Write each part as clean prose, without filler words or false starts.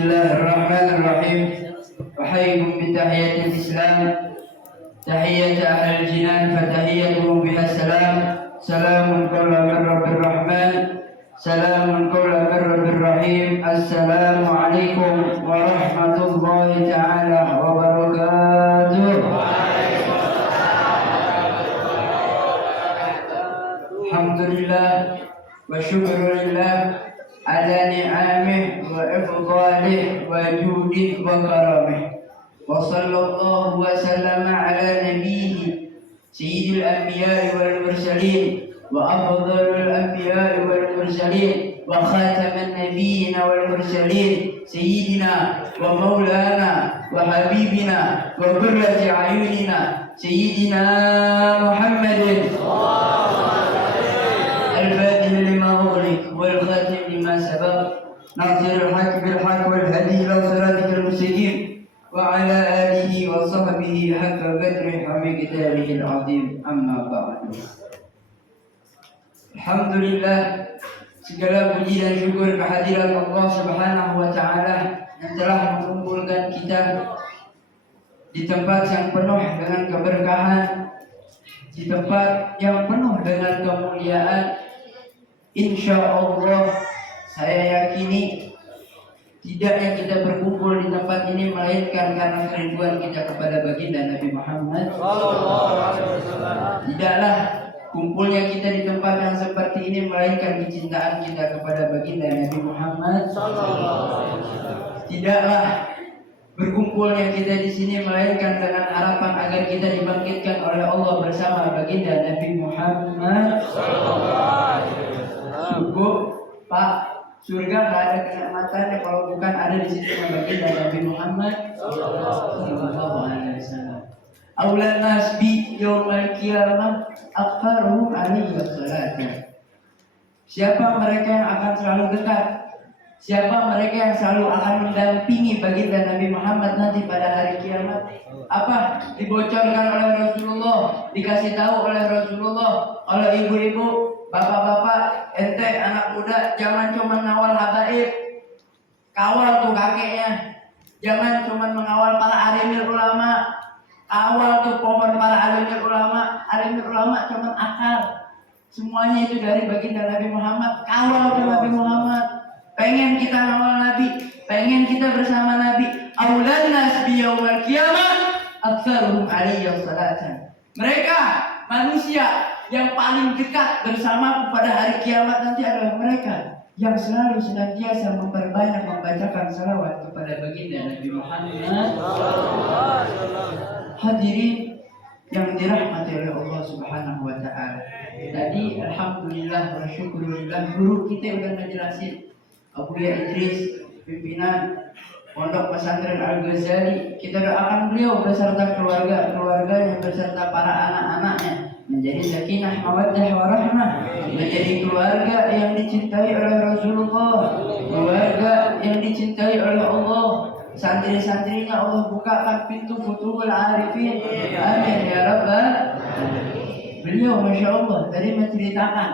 Bismillahirrahmanirrahim. Ahyikum bitahiyyatil Islam. Tahiyyatu ahlil jinan fatahiyyatuhum bihas salam. Salamun qawlan min rabbir rahman. Salamun qawlan min rabbir rahim. Assalamu alaikum warahmatullahi ta'ala wabarakatuh. Alhamdulillah wa syukurillah ala ni'amih wa ifdalih wa judih wa karamih. Wa sallallahu wa sallama ala nabiyhi sayyidil anbiya'i wal mursalin wa afdalul anbiya'i wal mursalin wa khataman nabiyyin wal mursalin sayyidina wa maulana wa habibina wa qurrati ayunina sayyidina Muhammadin الفاتح لما أغلق والخاتم لما سبق ناصر الحق بالحق والهدي إلى صراطك المستقيم وعلى آله وصحبه حق قدره ومقداره العظيم أما بعد. Alhamdulillah, segala puji dan syukur kehadirat Allah Subhanahu wa Ta'ala yang telah mengumpulkan kita di tempat yang penuh dengan keberkahan, di tempat yang penuh dengan kemuliaan. Insya Allah saya yakini tidaknya kita berkumpul di tempat ini melainkan karena kerinduan kita kepada baginda Nabi Muhammad. Tidaklah kumpulnya kita di tempat yang seperti ini melainkan kecintaan kita kepada baginda Nabi Muhammad. Tidaklah berkumpulnya kita di sini melainkan dengan harapan agar kita dibangkitkan oleh Allah bersama baginda Nabi Muhammad. Cukup Pak, surga nggak ada kenikmatannya kalau bukan ada di situ baginda Nabi Muhammad sallallahu alaihi wasallam. Aulan nas bi yaumil qiyamah aqfaruhum alaihi wassalatu. Siapa mereka yang akan selalu dekat? Siapa mereka yang selalu akan mendampingi baginda Nabi Muhammad nanti pada hari kiamat? Apa? Dibocorkan oleh Rasulullah, dikasih tahu oleh Rasulullah. Kalau ibu-ibu, bapak-bapak, ente anak muda, jangan cuma ngawal habaib, kawal tuh kakeknya. Jangan cuma mengawal para alimul ulama, kawal tuh pohon para alimul ulama. Alimul ulama cuma akar. Semuanya itu dari baginda Nabi Muhammad. Kawal tuh Nabi Muhammad. Pengen kita ngawal Nabi, pengen kita bersama Nabi. Aulan nas bi yaumil qiyamah aktsaruhum alaihi wassalatan. Mereka manusia yang paling dekat bersama pada hari kiamat nanti adalah mereka yang selalu senantiasa memperbanyak membacakan salawat kepada baginda Nabi Muhammad. Hadirin yang dirahmati oleh Allah Subhanahu wa Ta'ala. Tadi alhamdulillah wa syukurillah guru kita udah ngejelasin. Abuya Idris, pimpinan Pondok Pesantren Al-Ghazali, kita doakan beliau beserta keluarganya beserta para anak-anaknya menjadi sakinah, mawaddah, warahmah, menjadi keluarga yang dicintai oleh Rasulullah, keluarga yang dicintai oleh Allah. Santri-santrinya Allah bukakan pintu futuhul arifin. Amin ya rabbal. Beliau Masya Allah tadi menceritakan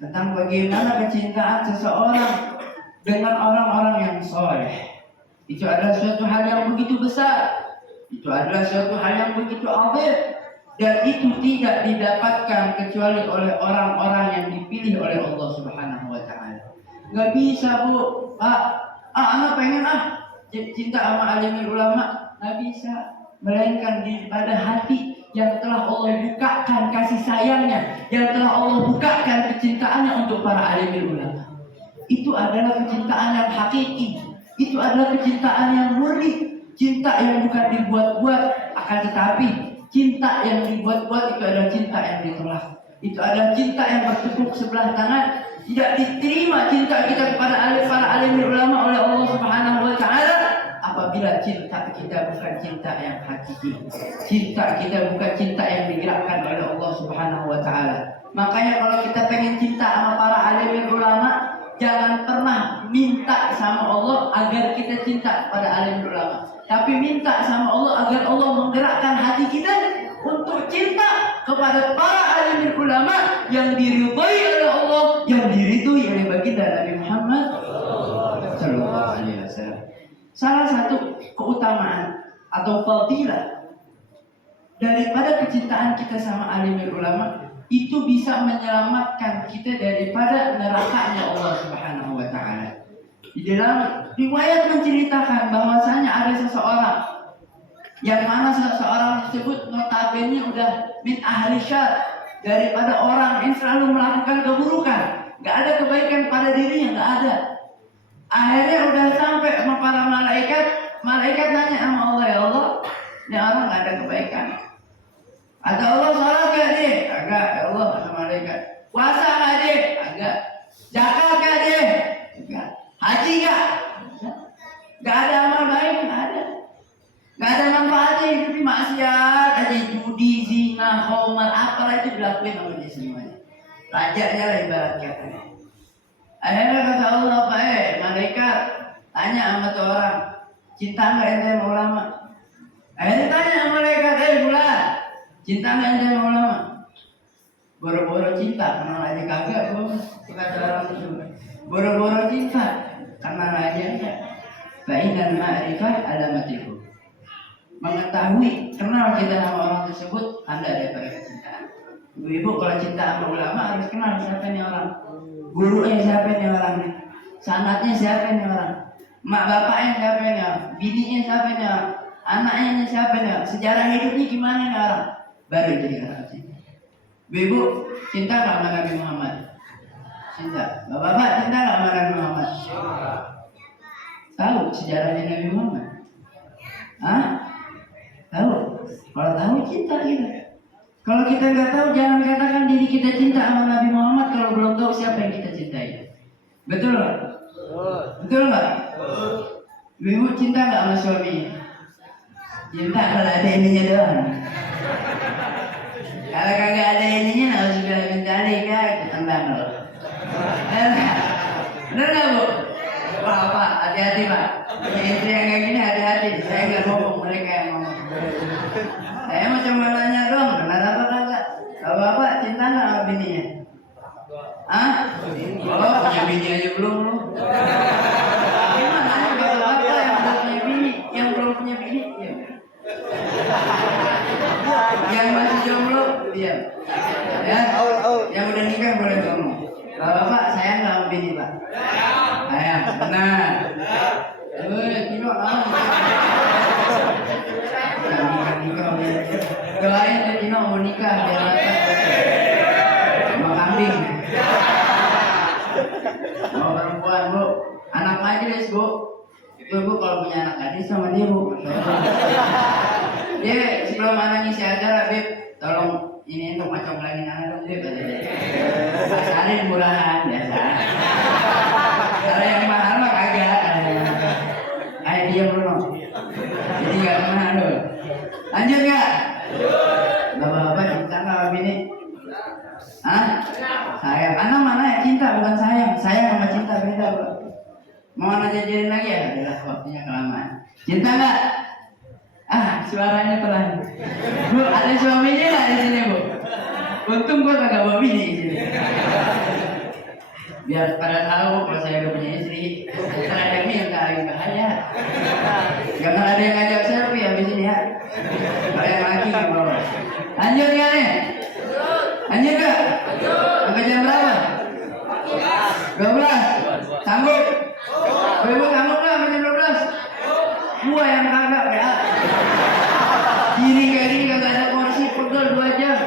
tentang bagaimana kecintaan seseorang dengan orang-orang yang soleh. Itu adalah suatu hal yang begitu besar. Itu adalah suatu hal yang begitu azim. Dan itu tidak didapatkan kecuali oleh orang-orang yang dipilih oleh Allah Subhanahu wa Ta'ala. Gak bisa Bu, anak pengen cinta sama alimul ulama. Gak bisa. Melainkan pada hati yang telah Allah bukakan kasih sayangnya, yang telah Allah bukakan kecintaannya untuk para alimul ulama. Itu adalah kecintaan yang hakiki. Itu adalah kecintaan yang murni. Cinta yang bukan dibuat-buat. Akan tetapi cinta yang dibuat-buat itu adalah cinta yang ditolak. Itu adalah cinta yang bertepuk sebelah tangan. Tidak diterima cinta kita kepada para alim ulama oleh Allah Subhanahu wa Ta'ala apabila cinta kita bukan cinta yang hakiki. Cinta kita bukan cinta yang digerakkan oleh Allah Subhanahu wa Ta'ala. Makanya kalau kita pengen cinta sama para alim ulama, jangan pernah minta sama Allah agar kita cinta pada alim ulama, tapi minta sama Allah agar Allah menggerakkan hati kita untuk cinta kepada para alim ulama yang diridhai oleh Allah, yang diridhai oleh baginda Nabi Muhammad sallallahu alaihi wasallam. Salah satu keutamaan atau fadilah daripada kecintaan kita sama alimul ulama itu bisa menyelamatkan kita daripada nerakanya Allah Subhanahu wa taala. Di dalam riwayat menceritakan bahwasanya ada seseorang yang mana seseorang tersebut notabene udah min ahli syar, daripada orang yang selalu melakukan keburukan, gak ada kebaikan pada dirinya, gak ada. Akhirnya udah sampai sama para malaikat, malaikat nanya sama Allah, ya Allah, ini orang gak ada kebaikan. Kata Allah, salat gak dia? Agak, ya Allah, kata malaikat. Puasa gak dia? Agak. Zakat gak dia? Agak. Haji gak? Gak ada amal baik, gak ada. Gak ada manfaatnya, hidup di maksiat aja, judi, zina, khamar, apalah itu dilakuin sama dia semuanya. Rajanya lah ibarat katanya. Akhirnya kata Allah, malaikat tanya sama tuh orang, cinta nggak ente sama ulama? Akhirnya tanya sama malaikat, bulan, cinta nggak ente sama ulama? Boro-boro cinta, kenal aja kagak bos, kata orang itu. Boro-boro cinta, kenal aja enggak. Fa'inal ma'rifah alamatiku. Mengetahui, kenal kita sama orang tersebut tanda daripada kecintaan. Ibu-ibu kalau cinta sama ulama harus kenal siapa nih orang, gurunya siapa nih orang nih, sanatnya siapa nih orang, mak bapaknya siapa nih orang, bininya siapa nih orang, anaknya siapa nih orang, sejarah hidupnya gimana nih orang, baru jadi orang cinta. Ibu cinta nggak sama Nabi Muhammad? Cinta. Bapak cinta nggak sama Nabi Muhammad? Tahu sejarahnya Nabi Muhammad? Hah? Tahu? Kalau tahu cinta kita. Kalau kita nggak tahu, jangan katakan diri kita cinta sama Nabi Muhammad kalau belum tahu siapa yang kita cintai. Betul nggak? Betul nggak? Ibu cinta nggak sama suami? Cinta kalau ada ininya doang. Kalau kagak ada ininya, harus sudah mencari kan, ketendang loh. Benar nggak bu? Pak, hati-hati pak. Istri yang kayak gini hati-hati. Saya nggak ngomong, mereka yang ngomong. Saya mau cuma nanya dong, benar apa kagak? Kalau bapak cinta nggak sama bininya? Hah? Oh, punya bini aja belum lu? Gimana? Kalau bapak yang udah punya bini, yang belum punya bini, ya. Yang masih jomblo, diam. Ya, yang udah nikah boleh ngomong. Kalau bapak sayang nggak sama bini pak? Sayang, benar. Tino, nikah. Doain tuh Tino mau nikah biar mau kambing. Mau perempuan bu, anak majelis bu. Itu bu kalau punya anak gadis sama dia bu. Dia sebelum anak ngisi acara, Beb, tolong ini untuk macam-macam anak dong, Beb. Pasarin murahan biasa. Kalau yang mahal mah kagak. Ayo dia Bruno. Jadi nggak mahal loh. Lanjut nggak? Bapak-bapak cinta nggak sama bini? Hah? Sayang. Anak mana ya cinta bukan sayang. Sayang sama cinta beda bro. Mau anak jajarin lagi ya? Adalah waktunya kelamaan. Cinta nggak? Suaranya pelan. Bu, ada suaminya nggak di sini bu? Untung gua kagak bawa bini di sini. Biar pada tahu kalau saya udah punya istri. Terhadap ini yang lagi bahaya. Jangan ada yang ngajak selfie habis ini ya. Kalau yang laki nggak bawa. Lanjut nggak nih? Lanjut nggak? Sampai jam berapa? 12. Sanggup? Ibu sanggup nggak sampai jam 12? Gua yang kagak ya. Gini kayak gini kagak ada kursi pegel 2 jam.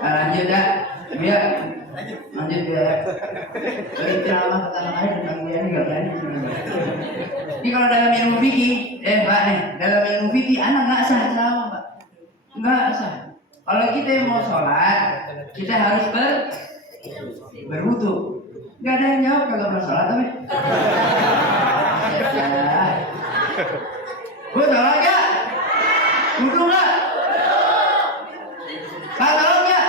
Nah, lanjut ya. Biar lanjut ya. Dari ceramah ke tanah air tentang gue ini gak berani. Ini kalau dalam ilmu fikih, Pak nih, dalam ilmu fikih anak nggak sah ceramah Pak, nggak sah. Kalau kita mau sholat, kita harus berwudu. Nggak ada yang jawab kalau mau sholat tapi. Bu sholat nggak? Wudu nggak? Pak tolong nggak?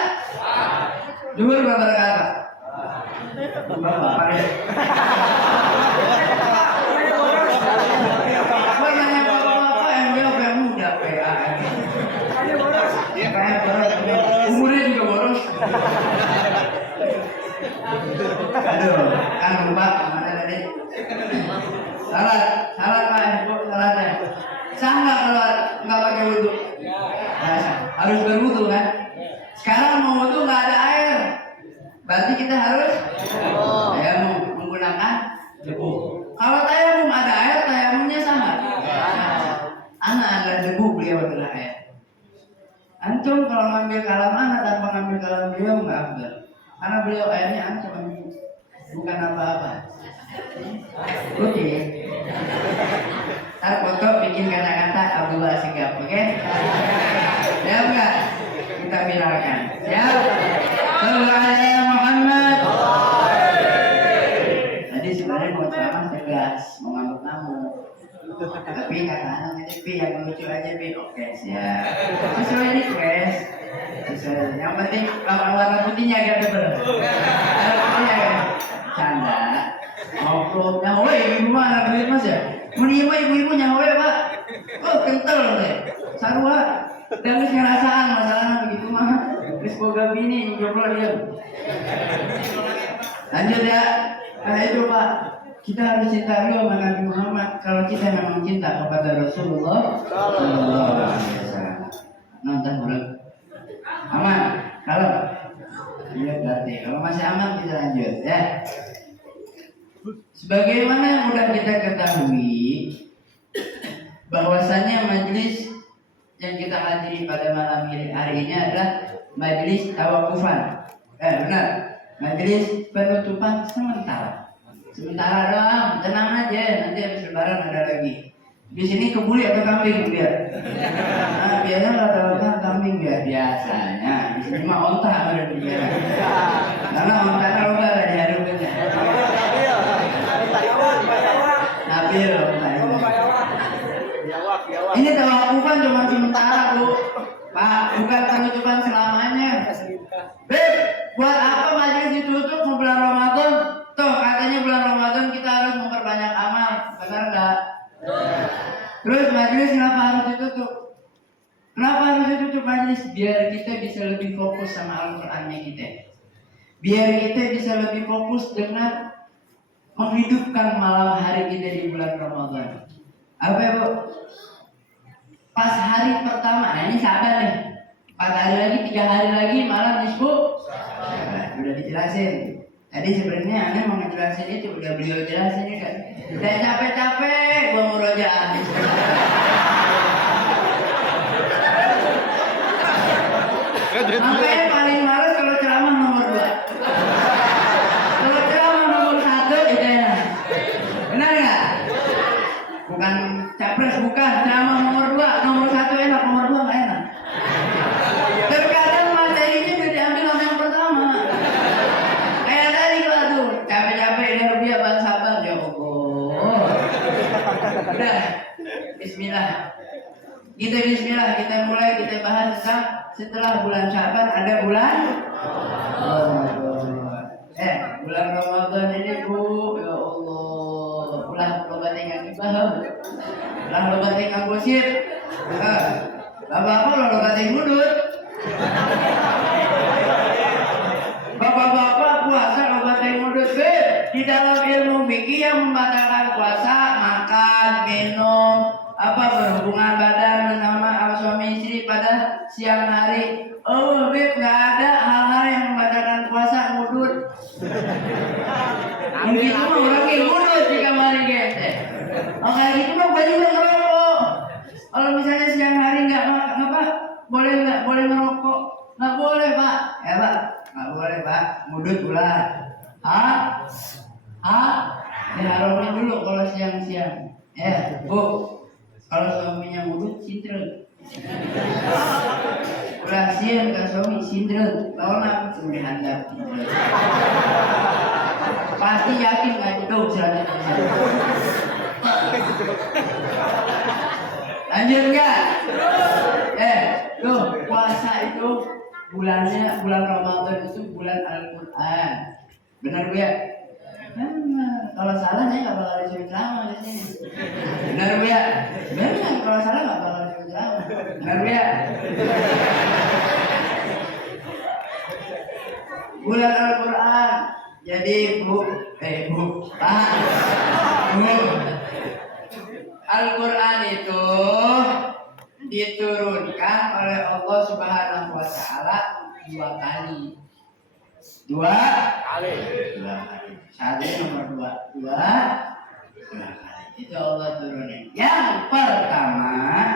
Zuhur berapa rakaat? Bapak ya. Gua nanya bapak yang jawab yang muda PA. Kayak boros. Umurnya juga boros. Aduh, kan lupa mana tadi? Salat Pak, Bu, salat ya. Sah nggak kalau nggak pakai wudhu? Harus berwudhu kan? Sekarang mau wudhu nggak ada air, berarti kita harus menggunakan debu. Kalau tayamum ada air, tayamumnya sama. Anak ada debu, beliau adalah air. Antum kalau ngambil kalam anak tanpa ngambil kalam beliau nggak afdal, karena beliau airnya antum bukan apa-apa. Oke. Ntar foto bikin kata-kata Abdullah Segaf, oke? Siap nggak? Kita viralkan. Siap? Sallallahu Muhammad. Tadi sebenarnya mau ceramah tegas, mau ngamuk-ngamuk. Tapi kata anak Pi yang lucu aja Pi. Oke, siap. Sesuai request. Sesuai. Yang penting warna putihnya agak tebal. Warna putihnya agak canda. Ngobrol nyawa ibu mana duit Mas ya? Menima ibu-ibu nyawa Pak. Oh kental deh. Sarua. Dan ngerasaan masalahnya begitu mah. Terus boga bini jomblo dia. Lanjut ya. Nah itu Pak. Kita harus cinta dulu sama Nabi Muhammad. Kalau kita memang cinta kepada Rasulullah Sallallahu Alaihi Wasallam. Nonton dulu. Aman. Kalau iya berarti. Kalau masih aman kita lanjut ya. Sebagaimana yang sudah kita ketahui, bahwasanya majelis yang kita hadiri pada malam hari ini adalah majelis tawakufan. Benar. Majelis penutupan sementara. Sementara doang, tenang aja. Nanti habis lebaran ada lagi. Di sini kebuli atau kambing biar. Nah, biasanya rata-rata kambing biasanya. Di sini mah onta ada di biar. Karena onta kalau nggak ada diharapkan. Nabil, ini tawakufan cuma sementara Bu. Pak, bukan penutupan selamanya. Beb, buat apa majelis ditutup mau bulan Ramadan? Tuh katanya bulan Ramadan kita harus memperbanyak amal, benar nggak? Terus majelis kenapa harus ditutup? Kenapa harus ditutup majelis? Biar kita bisa lebih fokus sama Al-Qur'annya kita. Biar kita bisa lebih fokus dengan menghidupkan malam hari kita di bulan Ramadan. Apa ya Bu? Pas hari pertama, ini sabar nih. 4 hari lagi, 3 hari lagi malam nisfu. Udah dijelasin. Tadi sebenarnya Anda mau ngejelasin itu, udah beliau jelasin ini kan. Udah capek-capek gua murojaah. Makanya paling males kalau ceramah nomor 2. Kalau ceramah nomor 1 itu ya. Benar nggak? Bukan capres, bukan ceramah nomor 2. Nomor 1 enak, nomor 2 nggak enak. Terkadang materinya udah diambil sama yang pertama. Kayak tadi gua tuh capek-capek dia rupiah bang sabar ya Allah. Udah, Bismillah. Bismillah, kita mulai, kita bahas tentang setelah bulan Syaban ada bulan Ramadan. Bulan Ramadan ini Bu, ya Allah, ulah logat yang dibahas, ulah logat yang gosip. Bapak-bapak logat yang mudut. Bapak-bapak puasa logat yang mudut. Di dalam ilmu fikih yang membatalkan puasa, makan, minum, berhubungan badan bersama suami istri pada siang hari. Oh, Beb, nggak ada hal-hal yang membatalkan puasa mudut. Mungkin itu mah orang yang mudut di kamar guys. Oke, itu mah gua juga ngerokok. Kalau misalnya siang hari nggak boleh ngerokok? Nggak boleh Pak. Ya Pak, nggak boleh Pak. Mudut ulah. Diharumin dulu kalau siang-siang. Bu. Kalau suaminya mudut, sindrel. Kasihan ke suami, sindrel. Lawan aku dihandap. Pasti yakin nggak jodoh selanjutnya. Lanjut nggak? Tuh puasa itu bulan Ramadan itu bulan Al-Quran. Benar Bu ya? Kalau salah saya nggak bakal disuruh ceramah di sini. Benar Bu ya? Benar, kalau salah nggak bakal disuruh ceramah. Benar Bu ya? Bulan Al-Quran. Jadi Bu, Pak, Bu, Al-Quran itu diturunkan oleh Allah Subhanahu wa Ta'ala 2 kali. 2 kali. Satu nomor 2 kali. Itu Allah turunin. Yang pertama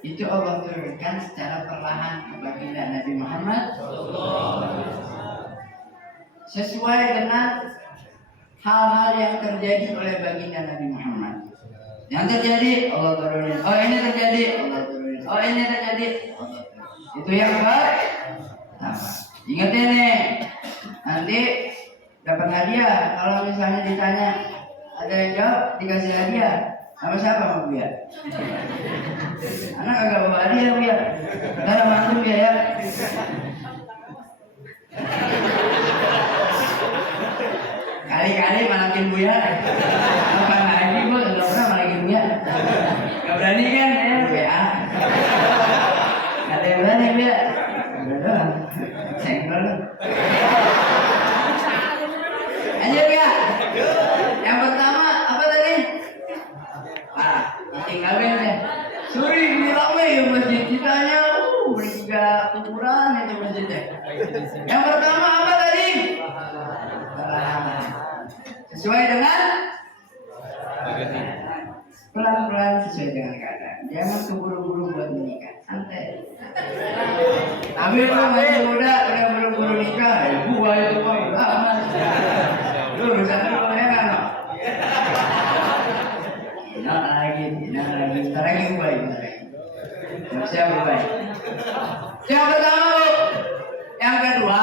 itu Allah turunkan secara perlahan kepada Nabi Muhammad sesuai dengan hal-hal yang terjadi oleh baginda Nabi Muhammad. Yang terjadi Allah turunin. Oh ini terjadi Allah turunin. Oh ini terjadi Allah turunin. Itu yang pertama. Ingat ini, nanti dapat hadiah. Kalau misalnya ditanya ada yang jawab dikasih hadiah. Sama siapa mau Bu ya? Anak agak bawa hadiah Bu ya. Karena mantu ya. Kali-kali malakin Bu ya. Apa lagi Bu? Belum pernah malakin Bu ya. Gak berani kan ya WA. Ada yang berani Bu ya. Udah doang. Senggol. Ayo Bu ya. Yang pertama apa tadi? Tinggalin ya. Suri ini ramai ya masjid kitanya. Bertiga kuburan itu masjidnya. Yang pertama apa tadi? Sesuai dengan pelan-pelan sesuai dengan keadaan. Jangan keburu-buru buat menikah. Santai. Tapi itu masih muda udah buru-buru nikah. Gua itu mah udah aman. Lu urusan lu ya kan? Nah lagi. Ntar lagi baik. Siapa baik? Yang pertama Bu. Yang kedua,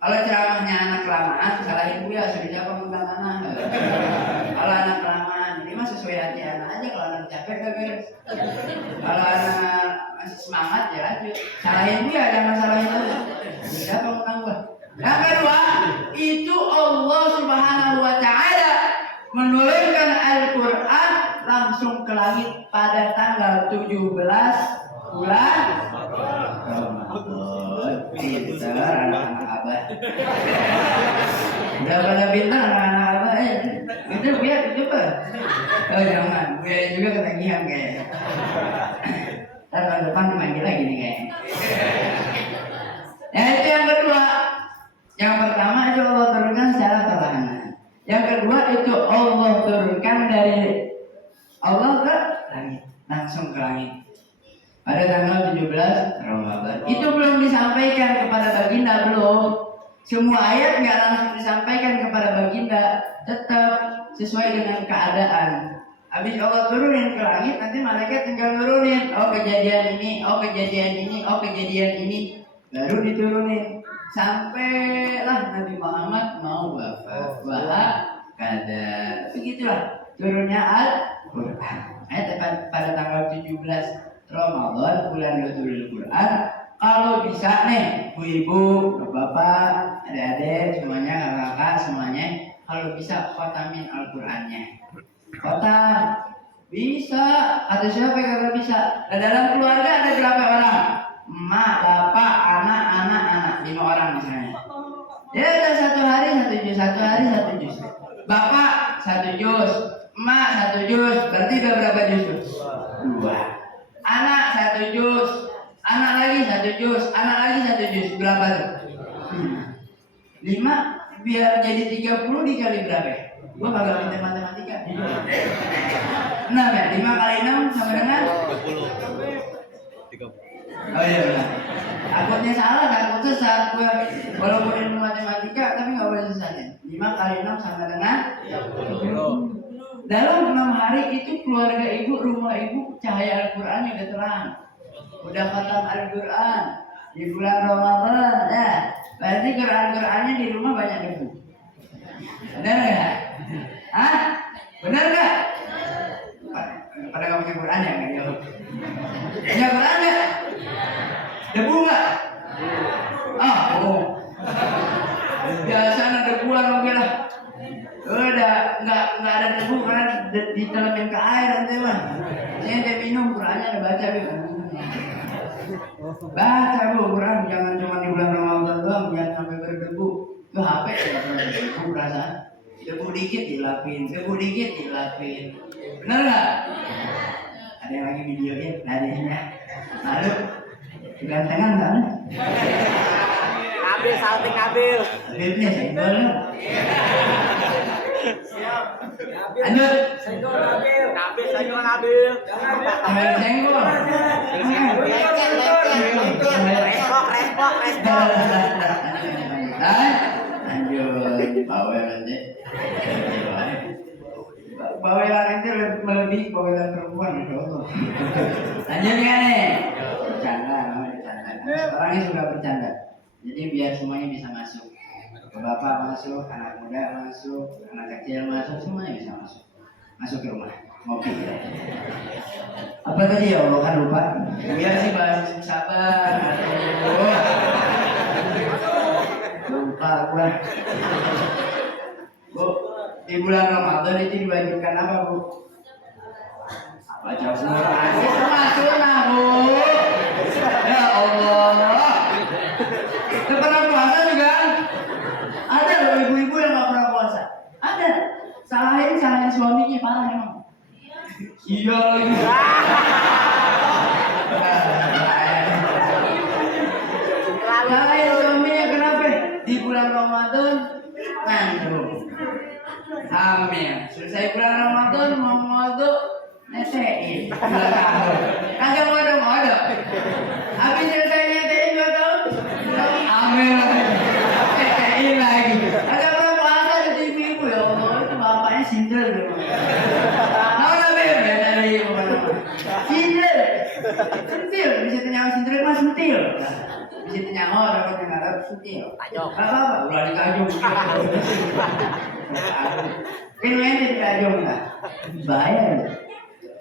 kalau ceramahnya anak kelamaan, salahin Bu ya, suruh siapa tentang anak. Kalau anak kelamaan, ini mah sesuai hati anak aja. Kalau anak capek gak beres. Kalau anak masih semangat ya lanjut. Salahin Bu ya, jangan salahin aja. Siapa tentang gua? Yang kedua, itu Allah Subhanahu wa Ta'ala menurunkan Al-Quran langsung ke langit pada tanggal 17 bulan Ramadan. Pintar anak-anak abah. Udah pada pintar anak-anak abah. Itu Bu ya, coba. Oh jangan, Bu ya juga ketagihan kayaknya. Ntar tahun depan dimanggil lagi nih kayaknya. Ya itu yang kedua. Yang pertama itu Allah turunkan secara perlahan. Yang kedua itu Allah turunkan dari Allah ke langit, langsung ke langit. Pada tanggal 17 Ramadan. Itu belum disampaikan kepada baginda, belum. Semua ayat nggak langsung disampaikan kepada baginda, tetap sesuai dengan keadaan. Habis Allah turunin ke langit, nanti malaikat tinggal turunin. Oh kejadian ini, oh kejadian ini, oh kejadian ini, baru diturunin. Sampailah Nabi Muhammad mau wafat. Kada. Begitulah turunnya Al-Quran. Pada tanggal 17 Ramadan bulan Nuzulul Quran. Kalau bisa nih, ibu-ibu, bapak, adik-adik, semuanya, kakak-kakak, semuanya, kalau bisa khotamin Al-Qurannya. Khotam bisa. Ada siapa yang kagak bisa? Nah, dalam keluarga ada berapa orang? Emak, bapak, anak, 5 orang misalnya. Ya udah satu hari satu juz. Bapak 1 juz, emak 1 juz, berarti udah berapa juz? 2. Anak 1 juz, anak lagi 1 juz, anak lagi 1 juz, berapa tuh? 5 biar jadi 30 dikali berapa? Gua kagak pintar matematika. 6 ya? 5 kali 6 sama dengan 30. Oh iya benar. Takutnya salah, takut sesat. Gua walaupun ilmu matematika tapi nggak boleh sesatnya. 5 kali 6 sama dengan 30. Dalam 6 hari itu keluarga ibu, rumah ibu cahaya Al-Quran udah terang. Udah khatam Al-Quran di bulan Ramadan ya. Berarti Quran-Qurannya di rumah banyak debu. Benar nggak? Hah? Benar nggak? Pada nggak punya Quran ya nggak jawab. Punya Quran nggak? Debu nggak? Oh. Biasanya debuan lagi lah. Udah nggak ada debu karena ditelemin ke air nanti mah. Saya udah minum Qurannya udah baca Bu. Baca Bu Quran, jangan cuma di bulan Ramadan doang, jangan sampai berdebu. Itu HP ya berdebu perasaan. debu dikit dilapin, bener nggak? Ada yang lagi videoin tadinya, lalu gantengan nggak? Abil salting Abil. Abilnya senggol. Lanjut. Senggol Abil. Senggol Abil. Ambil senggol. Respok. Lanjut. Bawelan itu melebihi bawelan perempuan, Masya Allah. Lanjut ya nih. Bercanda. Sekarang ini suka bercanda. Jadi biar semuanya bisa masuk. Bapak masuk, anak muda masuk, anak kecil masuk, semuanya bisa masuk. Masuk ke rumah, ngopi. Apa tadi ya Allah, kan lupa. Biar sih bahas sabar. Aduh. Lupa gua. Bu, di bulan Ramadan itu diwajibkan apa, Bu? Baca Quran. Itu sunnah, Bu. Ya Allah. Itu pernah puasa juga? Ada loh ibu-ibu yang nggak pernah puasa. Ada. Salahin suaminya parah emang. Iya lagi. Salahin suaminya kenapa? Di bulan Ramadan ngandung. Hamil. Selesai bulan Ramadan mau modal nesein 2 tahun. Kagak modal. Habis selesai nesein 2 tahun, hamil. Nesein lagi. Kagak pernah puasa di ibu ya Allah. Itu bapaknya sindel gitu. Tahu nggak ya dari sindel. Sentil. Bisa nyawa sindel mah sentil. Bisa nyawa dapat dengar sentil. Apa? Ulah dikajung. Kan ente dikajung nggak? Bahaya.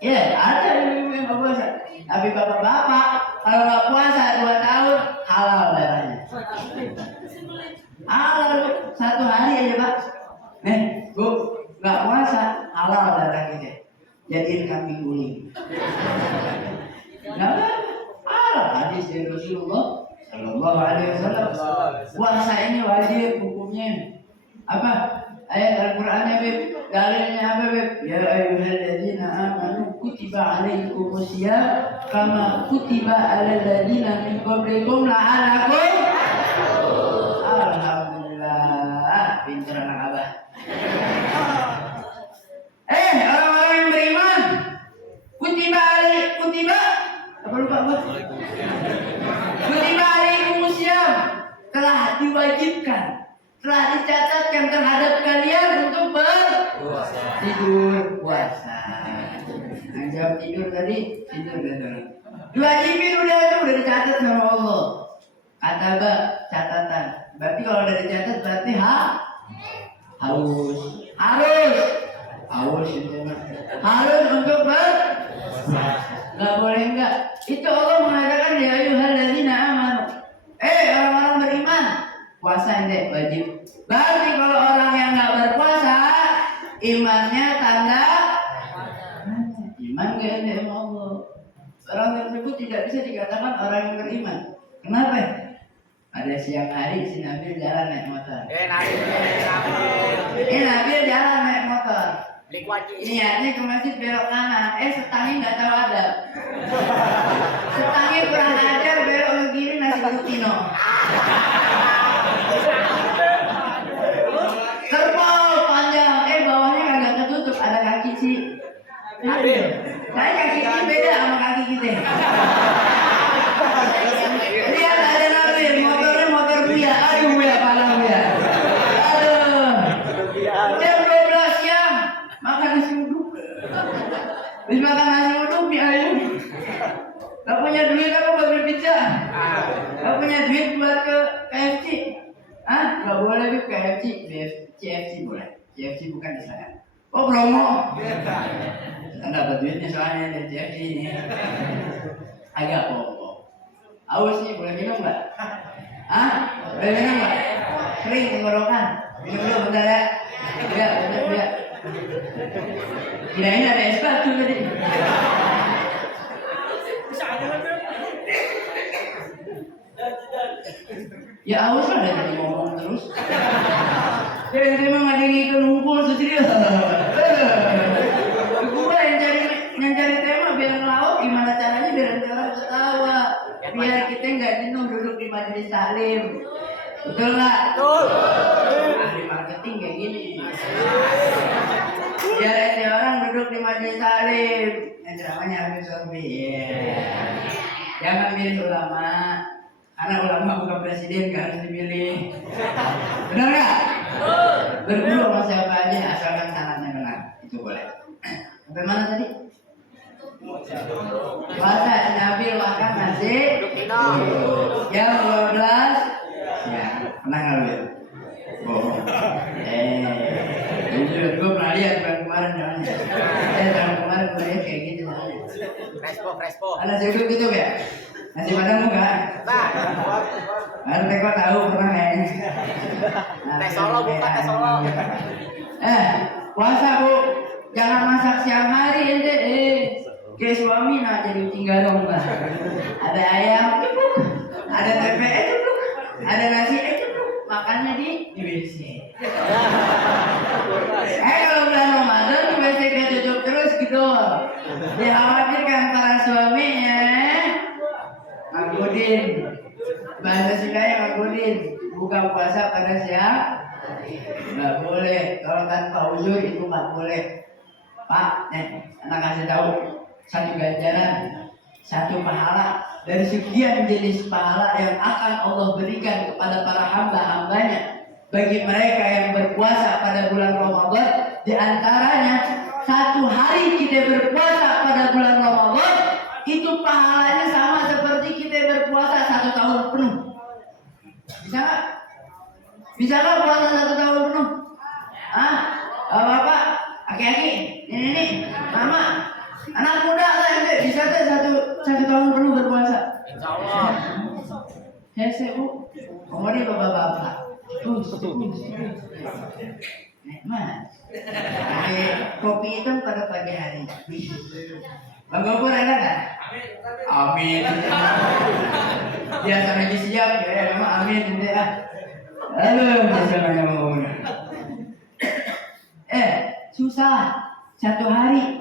Ya ada ibu yang nggak puasa. Tapi bapak-bapak kalau nggak puasa 2 tahun halal darahnya. Halal 1 hari aja Pak. Bu nggak puasa halal darah kita. Jadiin kambing guling. Nggak apa? Halal hadis dari Rasulullah Shallallahu Alaihi Wasallam. Puasa ini wajib hukumnya. Apa? Ayat Al-Qur'annya Beb, dalilnya apa Beb? Ya ayyuhalladzina amanu kutiba alaikumusiyam kama kutiba alal ladzina min qablikum la'allakum. Alhamdulillah, pintar anak Abah. Orang-orang yang beriman, kutiba apa lupa Beb? Kutiba alaikumusiyam, telah diwajibkan, telah dicatatkan terhadap kalian untuk tidur puasa. Nah, jam tidur tadi tidur betul. Diwajibin udah dicatat sama Allah. Kata catatan. Berarti kalau udah dicatat berarti harus untuk nggak boleh enggak. Itu Allah mengatakan ya ayyuhalladzina amanu. Orang-orang beriman, puasa ente wajib. Berarti kalau orang yang nggak berpuasa, imannya tanda iman gak ada sama Allah. Orang tersebut tidak bisa dikatakan orang yang beriman. Kenapa? Pada siang hari si Nabil jalan naik motor. Nabil jalan naik motor. Niatnya ke masjid belok kanan. Setangnya nggak tahu adab. Setangnya kurang ajar belok ke kiri nasi putino. Kerbau panjang, bawahnya kagak ketutup, ada kaki si Nabil. Saya kaki si beda sama kaki kita. Lihat ada Nabil, motornya motor Buya. Aduh Buya, panas Buya. Aduh. Jam 12 siang, makan nasi uduk. Habis makan nasi uduk di ayam. Gak punya duit apa buat beli pizza? Gak punya duit buat ke KFC? Gak boleh ke KFC, CFC boleh. CFC bukan di sana. Oh promo. Kita dapat duitnya soalnya dari CFC ini. Agak promo. Aus nih, boleh minum nggak? Boleh minum nggak? Kering tenggorokan. Minum dulu bentar ya. Bentar. Kirain ada es batu tadi. Ya aus lah dari tadi ngomong terus. Jadi memang ada yang ikut ngumpul maksud serius. Gua yang cari tema biar ngelaut gimana caranya biar orang ketawa. Biar kita nggak jenuh duduk di majelis taklim. Betul nggak? Betul. Ahli marketing kayak gini. Biar ada orang duduk di majelis taklim. Yang namanya Habib Sorbi. Jangan milih ulama. Karena ulama bukan presiden, gak harus dipilih. Benar nggak? Berguru sama siapa aja asalkan sanatnya benar. Itu boleh. Sampai mana tadi? Puasa Nabi makan nasi. Jam 12. Ya, pernah nggak lu? Oh. Jujur, gue pernah lihat bulan kemarin soalnya. Tahun kemarin gue lihat kayak gitu soalnya. Respo. Ada sedikit gitu ya? Nasi padang enggak? Ada teko tahu pernah kayaknya. Tes Solo buka tes Solo. Puasa bu, jangan masak siang hari ente. Kayak suami nah jadi tinggalong lah. Ada ayam cepluk, ada tempe cepluk, ada nasi cepluk. Makannya di WC. Kalau bulan Ramadan di WC kayak tutup terus gitu. Dikhawatirkan para suaminya ngagudin. Bahasa Sundanya ngagudin. Buka puasa pada siang nggak boleh. Kalau tanpa uzur itu nggak boleh. Pak, anak kasih tahu satu ganjaran, satu pahala dari sekian jenis pahala yang akan Allah berikan kepada para hamba-hambanya bagi mereka yang berpuasa pada bulan Ramadan. Di antaranya satu hari kita berpuasa pada bulan Ramadan itu pahalanya sama seperti kita berpuasa 1 tahun penuh. Bisa nggak? Bisa nggak puasa 1 tahun penuh? Bapak, aki-aki, ini, mama, anak muda lah ente bisa tuh satu tahun penuh berpuasa. Insyaallah. Hese bu, kemudian bapak-bapak. Mas, kopi hitam pada pagi hari. Bang Gopur ada nggak? Amin. Biasa lagi siap ya, memang amin ya. Halo, biasa ngomong. Susah. 1 hari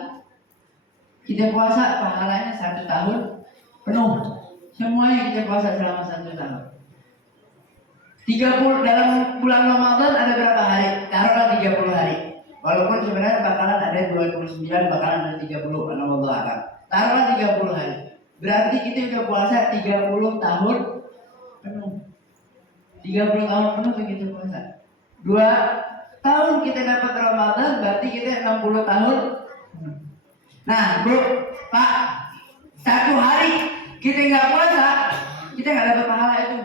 kita puasa pahalanya 1 tahun penuh. Semuanya kita puasa selama 1 tahun. 30 dalam bulan Ramadan ada berapa hari? Taruhlah 30 hari. Walaupun sebenarnya bakalan ada 29, bakalan ada 30 karena Allah akan. Taruhlah 30 hari. Berarti kita udah puasa 30 tahun penuh. 30 tahun penuh kita puasa. 2 tahun kita dapat Ramadan, berarti kita 60 tahun. Nah, bro, Pak, 1 hari kita nggak puasa, kita nggak dapat pahala itu.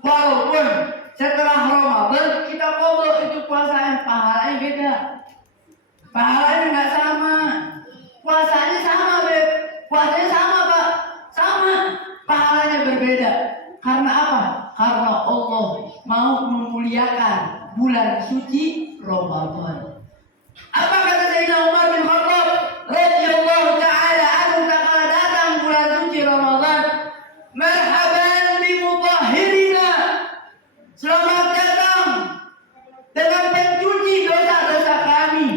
Walaupun setelah Ramadan kita qadha itu puasa, pahalanya beda. Pahalanya nggak sama. Puasanya sama, Beb. Puasanya sama, Pak. Sama. Pahalanya berbeda. Karena apa? Karena Allah mau memuliakan bulan suci Ramadan. Apa kata Sayyidina Umar bin Khattab radhiyallahu taala anhu tatkala datang bulan suci Ramadan? Marhaban bi mutahhirina. Selamat datang dengan pencuci dosa-dosa kami.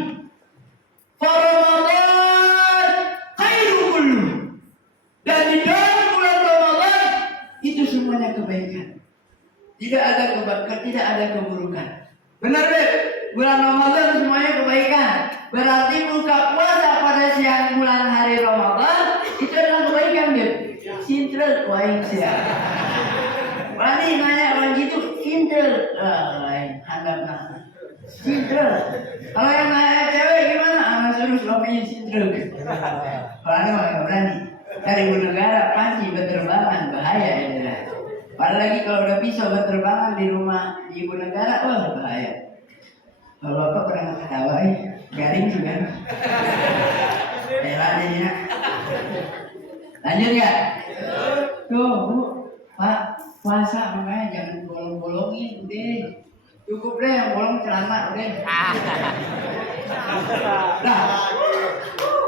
Fa Ramadan khairu kullu. Dan di dalam bulan Ramadan itu semuanya kebaikan. Tidak ada keburukan. Benar, Beb? Bulan Ramadan semuanya kebaikan. Berarti buka puasa pada siang bulan hari Ramadan itu adalah kebaikan, Beb. Sintrel waing siang. Wani nanya orang gitu, sintrel. Handap nah. Sintrel. Kalau yang nanya cewek gimana? Anak suruh suaminya sintrel. Kalau anda nggak berani. Dari ibu negara pasti berterbangan bahaya ya. Apalagi kalau udah pisau berterbangan di rumah di ibu negara, bahaya. Kalau bapak pernah ketawa, garing juga. Rela jadi nak. Lanjut nggak? Tuh bu, Pak, puasa makanya jangan bolong-bolongin, udah. Cukup deh yang bolong celana, udah. Nah,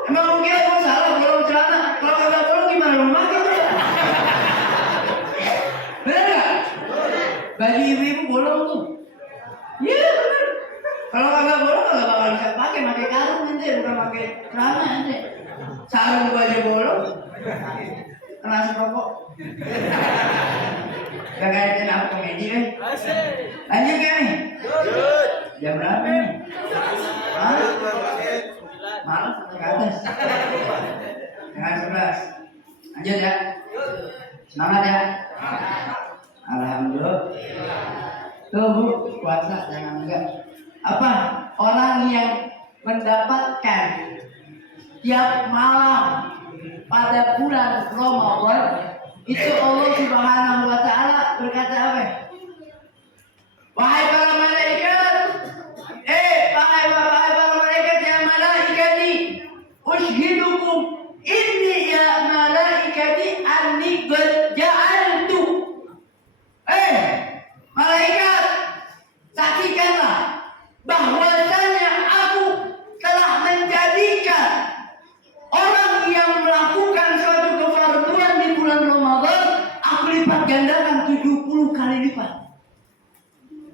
emang mungkin aku salah bolong celana. Kalau nggak bolong gimana lu makan? Bener nggak? Baju ibu-ibu bolong tuh. Iya bener. Kalau ente, bukan pakai celana ente. Sarung gua aja bolong. Kena rokok. Gak kayak channel komedi kan? Lanjut ya nih. Jam berapa nih? Malam sampai ke atas. Setengah 11. Lanjut ya. Semangat ya. Alhamdulillah. Tuh Bu, puasa jangan enggak. Apa? Orang yang mendapatkan tiap malam pada bulan Ramadan itu Allah Subhanahu wa taala berkata apa? Wahai para malaikat, wahai para malaikat ya malaikati, ushidukum inni ya malaikati anni qad ja'altu. Malaikat, saksikanlah bahwasanya aku telah menjadikan orang yang melakukan suatu kefarduan di bulan Ramadan, aku lipat gandakan 70 kali lipat.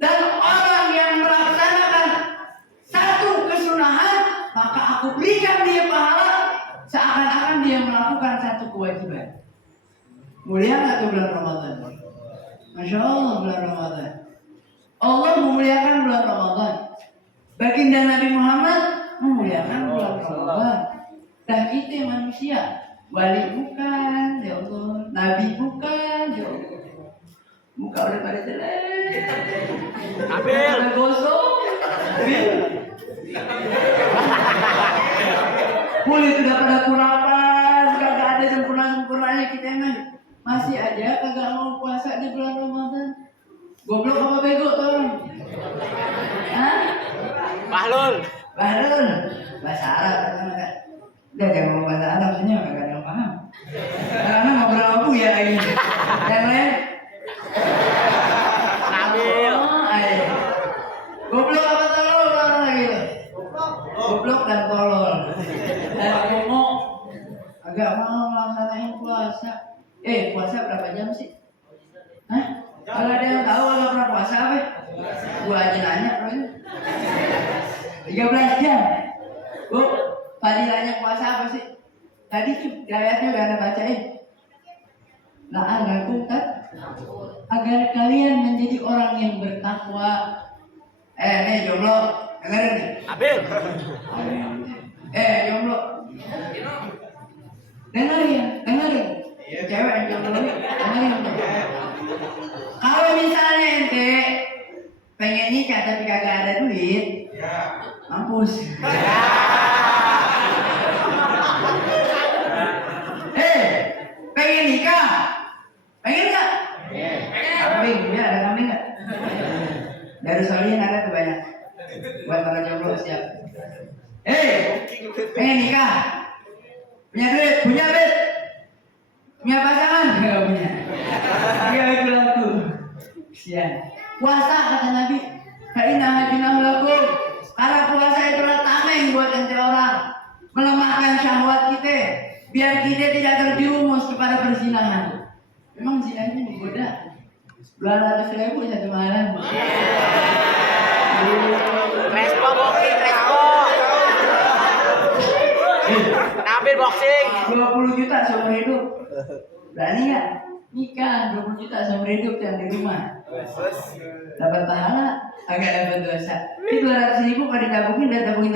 Dan orang yang melaksanakan satu kesunahan, maka aku berikan dia pahala seakan-akan dia melakukan satu kewajiban. Mulia nggak tuh bulan Ramadan? Masya Allah bulan Ramadan. Allah memuliakan bulan Ramadan. Baginda Nabi Muhammad memuliakan bulan Ramadan. Dan kita manusia, wali bukan, ya Allah, nabi bukan, ya Allah. Muka udah pada jelek, Ambil. udah gosong, kulit udah pada kurapan, kagak ada sempurnanya kita emang. Masih aja kagak mau puasa di bulan Ramadan. Goblok apa bego tuh orang? Hah? Bahlul. Bahlul, bahasa Arab pertama kan? Udah jangan ngomong bahasa Arab, sebenarnya kagak ada yang paham. Karena ngobrol sama Bu ya lagi. Yang lain? Ambil. Ayo. Goblok apa tolol orang lagi? Goblok dan tolol. Dan ngomong agak mau melaksanain puasa. Puasa berapa jam sih? Hah? Kalau ada yang tahu kalau pernah puasa apa? Gua aja nanya bro. 13 jam. Bu, fadilahnya puasa apa sih? Tadi tuh ayatnya udah Anda bacain. La'allakum agar kalian menjadi orang yang bertakwa. Nih jomblo, dengerin nih. Ambil. Jomblo. Dengerin. Cewek yang jomblo nih, dengerin. Kalau misalnya ente pengen nikah tapi kagak ada duit, mampus. Pengen nikah? Pengen nggak? Kambing, ya ada kambing nggak? Dari Solihin ada tuh banyak. Buat para jomblo siap. Pengen nikah? Punya duit? Punya duit? Punya pasangan? Nggak punya. Iya itu lagu. Sian. Puasa kata Nabi. Fa'inna junah lakum. Karena puasa itu adalah tameng buat ente orang. Melemahkan syahwat kita. Biar kita tidak terjerumus kepada perzinahan. Memang zinanya menggoda. 200.000 satu malam. Respo boxing, respo. Ambil boxing. 20 juta seumur hidup. Berani nggak? Nikah 20 juta seumur hidup yang di rumah. Dapat pahala, agak dapat dosa. Ini 200.000 kalau ditabungin dan tabungin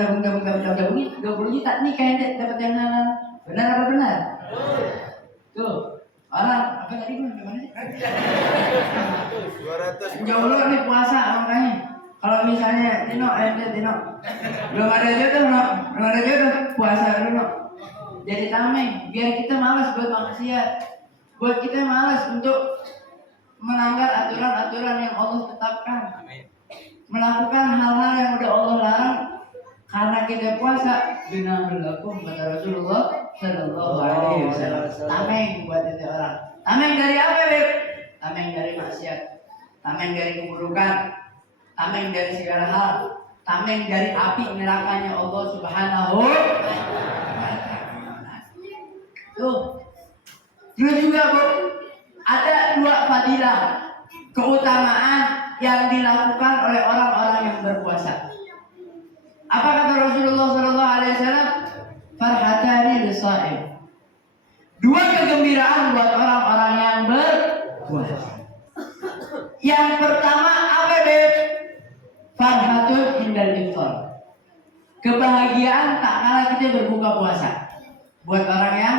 20 juta nikah ente dapat yang halal. Benar apa benar? Tuh, orang apa tadi gue gimana sih? 200. Jomblo nih puasa makanya. Kalau misalnya Tino, belum ada jodoh puasa dulu. Jadi tameng, biar kita malas buat maksiat. Buat kita malas untuk melanggar aturan-aturan yang Allah tetapkan. Melakukan hal-hal yang udah Allah larang. Karena kita puasa, junahul lakum kata Rasulullah Sallallahu Alaihi Wasallam. Tameng buat itu orang. Tameng dari apa, Beb? Tameng dari maksiat. Tameng dari keburukan. Tameng dari segala hal. Tameng dari api nerakanya Allah Subhanahu wa Ta'ala. Tuh. Terus juga, Bu, ada 2 fadilah keutamaan yang dilakukan oleh orang-orang yang berpuasa. Apa kata Rasulullah SAW? kegembiraan buat orang-orang yang berpuasa. Yang pertama apa, Beb? Farhatun indal iftar. Kebahagiaan tak kala kita berbuka puasa. Buat orang yang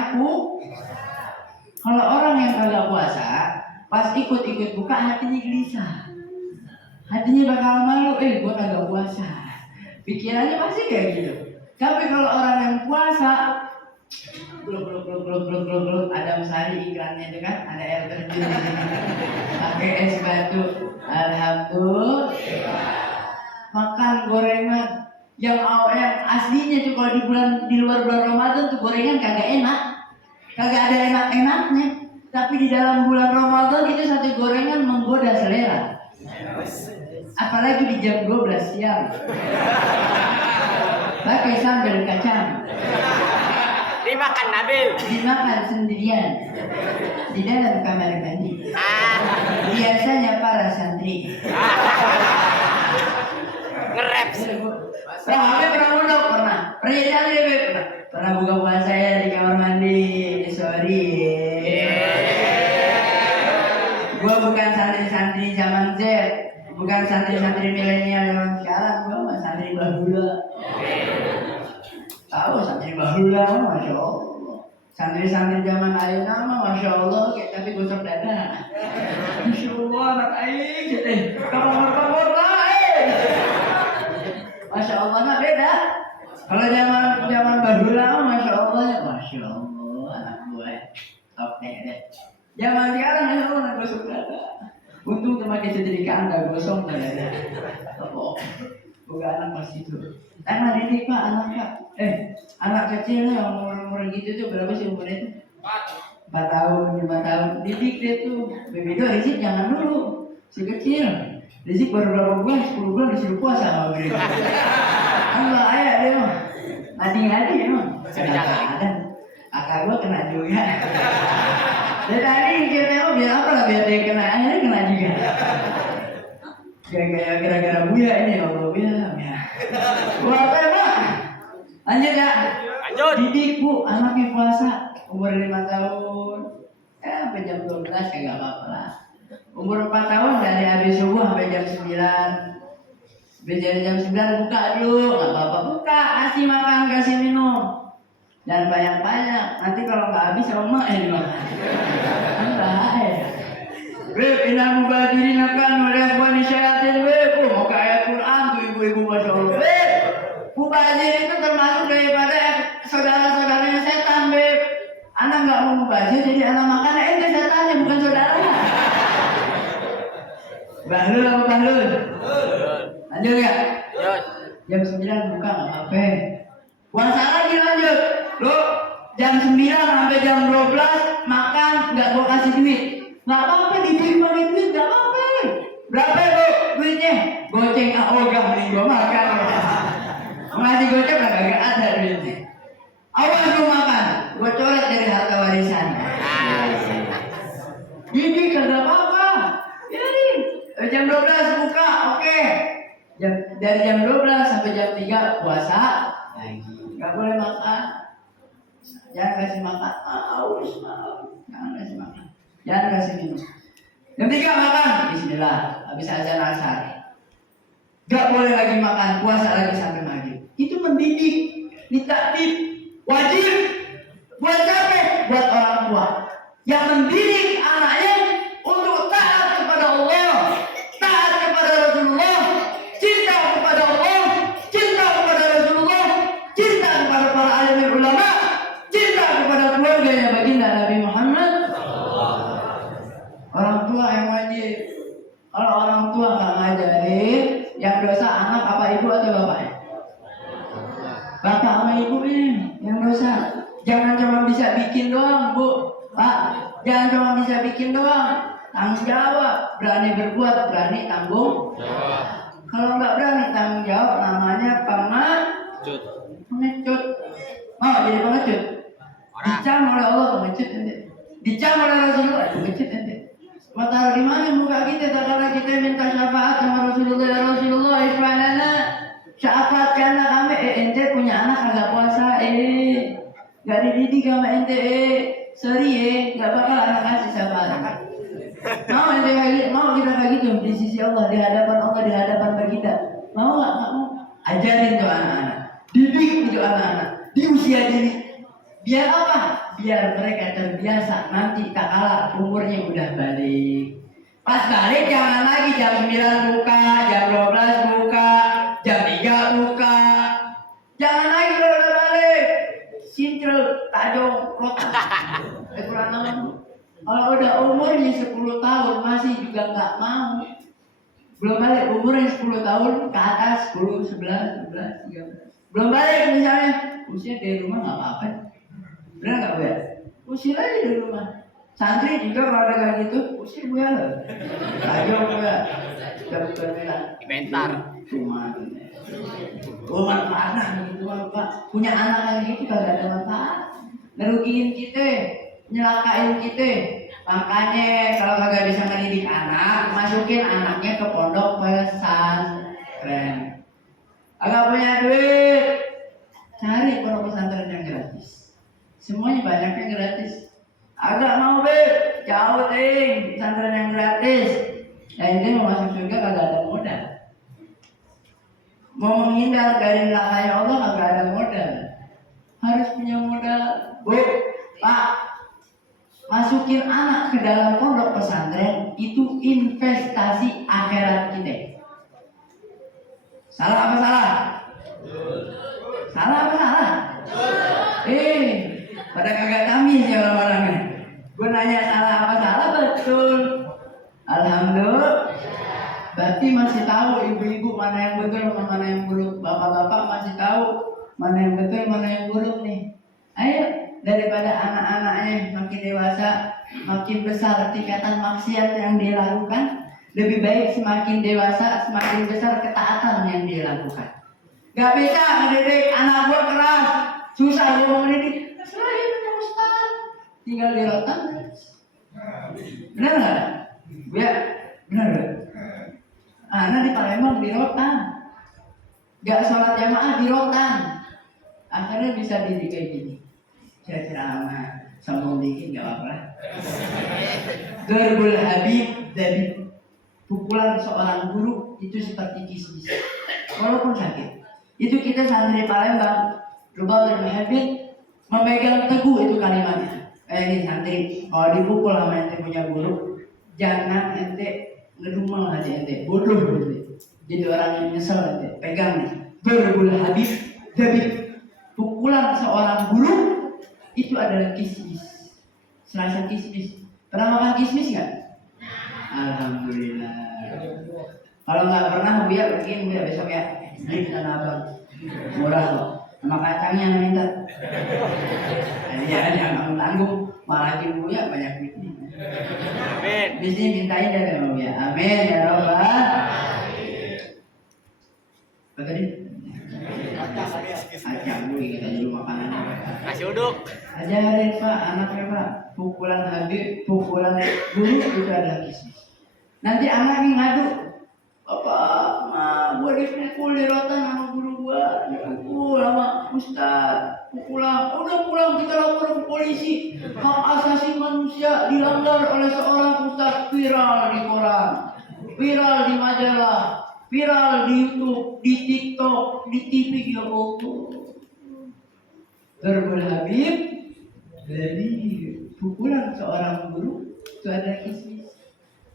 kalau orang yang kagak puasa, pas ikut-ikut buka hatinya gelisah. Hatinya bakal malu, gua kagak puasa. Pikirannya pasti kayak gitu. Tapi kalau orang yang puasa, blok, ada Sari iklannya itu kan, ada air terjun, pakai es batu, alhamdulillah. Makan gorengan yang aslinya tuh kalau di luar bulan Ramadan tuh gorengan kagak enak, kagak ada enak-enaknya. Tapi di dalam bulan Ramadan itu satu gorengan menggoda selera. Apalagi di jam 12 siang. Pakai sambal kacang. Dimakan Nabil. Dimakan sendirian di dalam kamar mandi. Biasanya para santri. Ngerep. Pernah undang pernah. Pernah buka puasa ya di kamar mandi. Sorry. Gua bukan santri-santri zaman Z, bukan santri-santri milenial zaman sekarang. Gua mah santri bahula. Tahu santri bahula, masya Allah. Santri-santri zaman ayeuna nama, masya Allah, kayak tapi gosok dada. Masya Allah, anak aing, gitu. Kamar lah, Masya Allah, nah beda. Kalau zaman bahula, masya Allah, anak gue, top deh. Zaman sekarang masya Allah, gosok dada. Untung cuma kesedirikan, gak gosong dada. Apa? Bukan anak pas itu. Anak didik Pak, anak kecil yang umur gitu tuh berapa sih umurnya itu? 4 tahun, 5 tahun. Didik dia tuh. Baby itu Rizik jangan dulu. Si kecil. Rizik baru berapa bulan? 10 bulan disuruh puasa sama beliau. Enggak ayah dia mah. Adi emang. Ada. Kakak gua kena juga. Dan tadi kita biar apa lah biar dia kena, akhirnya kena juga. Gara-gara buya ini Allah ya. Buat apa? Lanjut ya. Lanjut. Didik Bu, anaknya puasa umur 5 tahun. Sampai jam 12 kagak apa-apa lah. Umur 4 tahun dari habis subuh sampai jam 9. Dari jam 9 buka dulu, enggak apa-apa buka, kasih makan, kasih minum. Jangan banyak-banyak. Nanti kalau enggak habis sama emak yang dimakan. Bahaya. Beb, inna mubadirin akan merehwani syayatin, Beb. Mau ke ayat Quran tuh ibu-ibu, masya Allah. Beb, mubazir itu termasuk daripada saudara-saudaranya setan, Beb. Anak nggak mau mubazir, jadi anak makan ente setannya, bukan saudara. Bahlul apa bahlul? Lanjut ya? Lanjut. Jam 9 buka nggak apa-apa. Puasa lagi lanjut. Lo jam 9 sampai jam 12 makan nggak gua kasih duit. Nggak apa-apa, diterima duit, nggak apa-apa. Berapa Bu duitnya? Goceng ogah nih gua makan. Ngasih goceng kagak ada duitnya. Awas gua makan, gua coret dari harta warisan. Jadi kagak apa-apa. Jadi jam 12 buka, oke. Dari jam 12 sampai jam 3 puasa lagi. Nggak boleh makan. Jangan kasih makan. Jangan kasih makan. Jangan kasih minum. Jam 3 makan, bismillah. Habis azan asar. Gak boleh lagi makan, puasa lagi sampai maghrib. Itu mendidik, ditakdir, wajib. Buat siapa? Buat orang tua yang mendidik anaknya untuk taat kepada Allah, taat kepada Rasulullah, cinta kepada Allah, cinta kepada Rasulullah, cinta kepada para alim ulama, cinta kepada keluarganya baginda Nabi Muhammad. Orang tua yang wajib. Kalau orang tua nggak ngajarin, yang dosa anak apa ibu atau bapaknya? Bapak sama ibunya yang dosa. Jangan cuma bisa bikin doang, Bu, Pak. Jangan cuma bisa bikin doang. Tanggung jawab, berani berbuat, berani tanggung. Kalau nggak berani tanggung jawab, namanya pengecut. Oh, jadi pengecut. Dicam oleh Allah pengecut ente. Dicam oleh Rasulullah pengecut ente. Mau taruh di mana muka kita? Kalau kita minta syafaat sama Rasulullah, ya Rasulullah, isfa'lana. Syafaatkanlah kami. Ente punya anak agak puasa. Gak dididik sama ente, sorry gak bakal anak kasih sama anak. Mau ente kayak gitu, mau kita kayak gitu di sisi Allah, di hadapan Allah, di hadapan kita. Mau nggak? Nggak mau. Ajarin tuh anak-anak, didik itu anak-anak di usia dini. Biar apa? Biar mereka terbiasa nanti tak kalah umurnya udah balik. Pas balik jangan lagi jam 9 buka, jam 12 buka, jam 3 buka. Jangan lagi kalau udah balik. Sintrel, tajong, rotan. Kurang tahu. Kalau udah umurnya 10 tahun masih juga nggak mau. Belum balik umurnya 10 tahun ke atas, 10, 11, 12, 13. Belum balik misalnya, usia dari rumah nggak apa-apa. Benar nggak Bu ya? Usir aja di rumah. Santri juga kalau ada kayak gitu, usir Bu ya. Ayo Bu ya. Kita bukan bilang. Inventar. Cuma manfaat gitu Pak. Punya anak kayak gitu kagak ada manfaat. Ngerugiin kita, nyelakain kita. Makanya kalau kagak bisa ngedidik anak, masukin anaknya ke pondok pesantren. Agak punya duit, cari pondok pesantren yang gratis. Semuanya banyak yang gratis. Agak mau jauh pesantren yang gratis. Nah ini mau masuk surga kagak ada modal. Mau menghindar dari neraka Allah kagak ada modal. Harus punya modal. Bu, Pak, masukin anak ke dalam pondok pesantren itu investasi akhirat kita. Salah apa salah? Salah apa salah? Pada kagak tamis ya orang-orangnya. Gue nanya salah apa salah, betul. Alhamdulillah. Berarti masih tahu ibu-ibu mana yang betul, mana yang buruk. Bapak-bapak masih tahu mana yang betul, mana yang buruk nih. Ayo, daripada anak-anaknya makin dewasa, makin besar tingkatan maksiat yang dia lakukan, lebih baik semakin dewasa, semakin besar ketaatan yang dia lakukan. Gak bisa mendidik anak gua keras, susah gua mau mendidik. Selain punya Ustaz, tinggal di rotan. Benar nggak? Ya, benar nggak? Anak di Palembang di rotan, gak sholat jamaah di rotan, akhirnya bisa didik kayak gini. Saya ceramah, sombong dikit gak apa-apa. Darbul Habib dari pukulan seorang guru itu seperti kismis, walaupun sakit. Itu kita santri Palembang, Darbul Habib memegang teguh itu kalimatnya. Ini santri, kalau dipukul sama ente punya guru, jangan ente ngedumel aja ente, bodoh ente. Jadi orang yang nyesel ente, pegang nih. Darbul Habib dari pukulan seorang guru itu adalah kismis. Selasa kismis. Pernah makan kismis nggak? Alhamdulillah. Kalau nggak pernah, Buya bikin Buya besok ya. Beli di Tanah Abang. Murah kok. Sama kacangnya yang minta. Jangan tanggung. Malah Buya banyak duitnya. Amin. Di sini mintain dari Buya. Amin ya Rabbal. Apa tadi? Acang dulu kita dulu makanan. Kasih uduk. Ajarin Pak, anaknya Pak, pukulan Habib, pukulan guru itu adalah kismis. Nanti anaknya ngadu, Bapak, gua dipukul di rotan sama guru gua, dipukul sama Ustaz, pukulan, udah pulang kita lapor ke polisi, hak asasi manusia dilanggar oleh seorang Ustaz, viral di koran, viral di majalah, viral di YouTube, di TikTok, di TV ya Allah. Darbul Habib dari pukulan seorang guru itu ada kismis.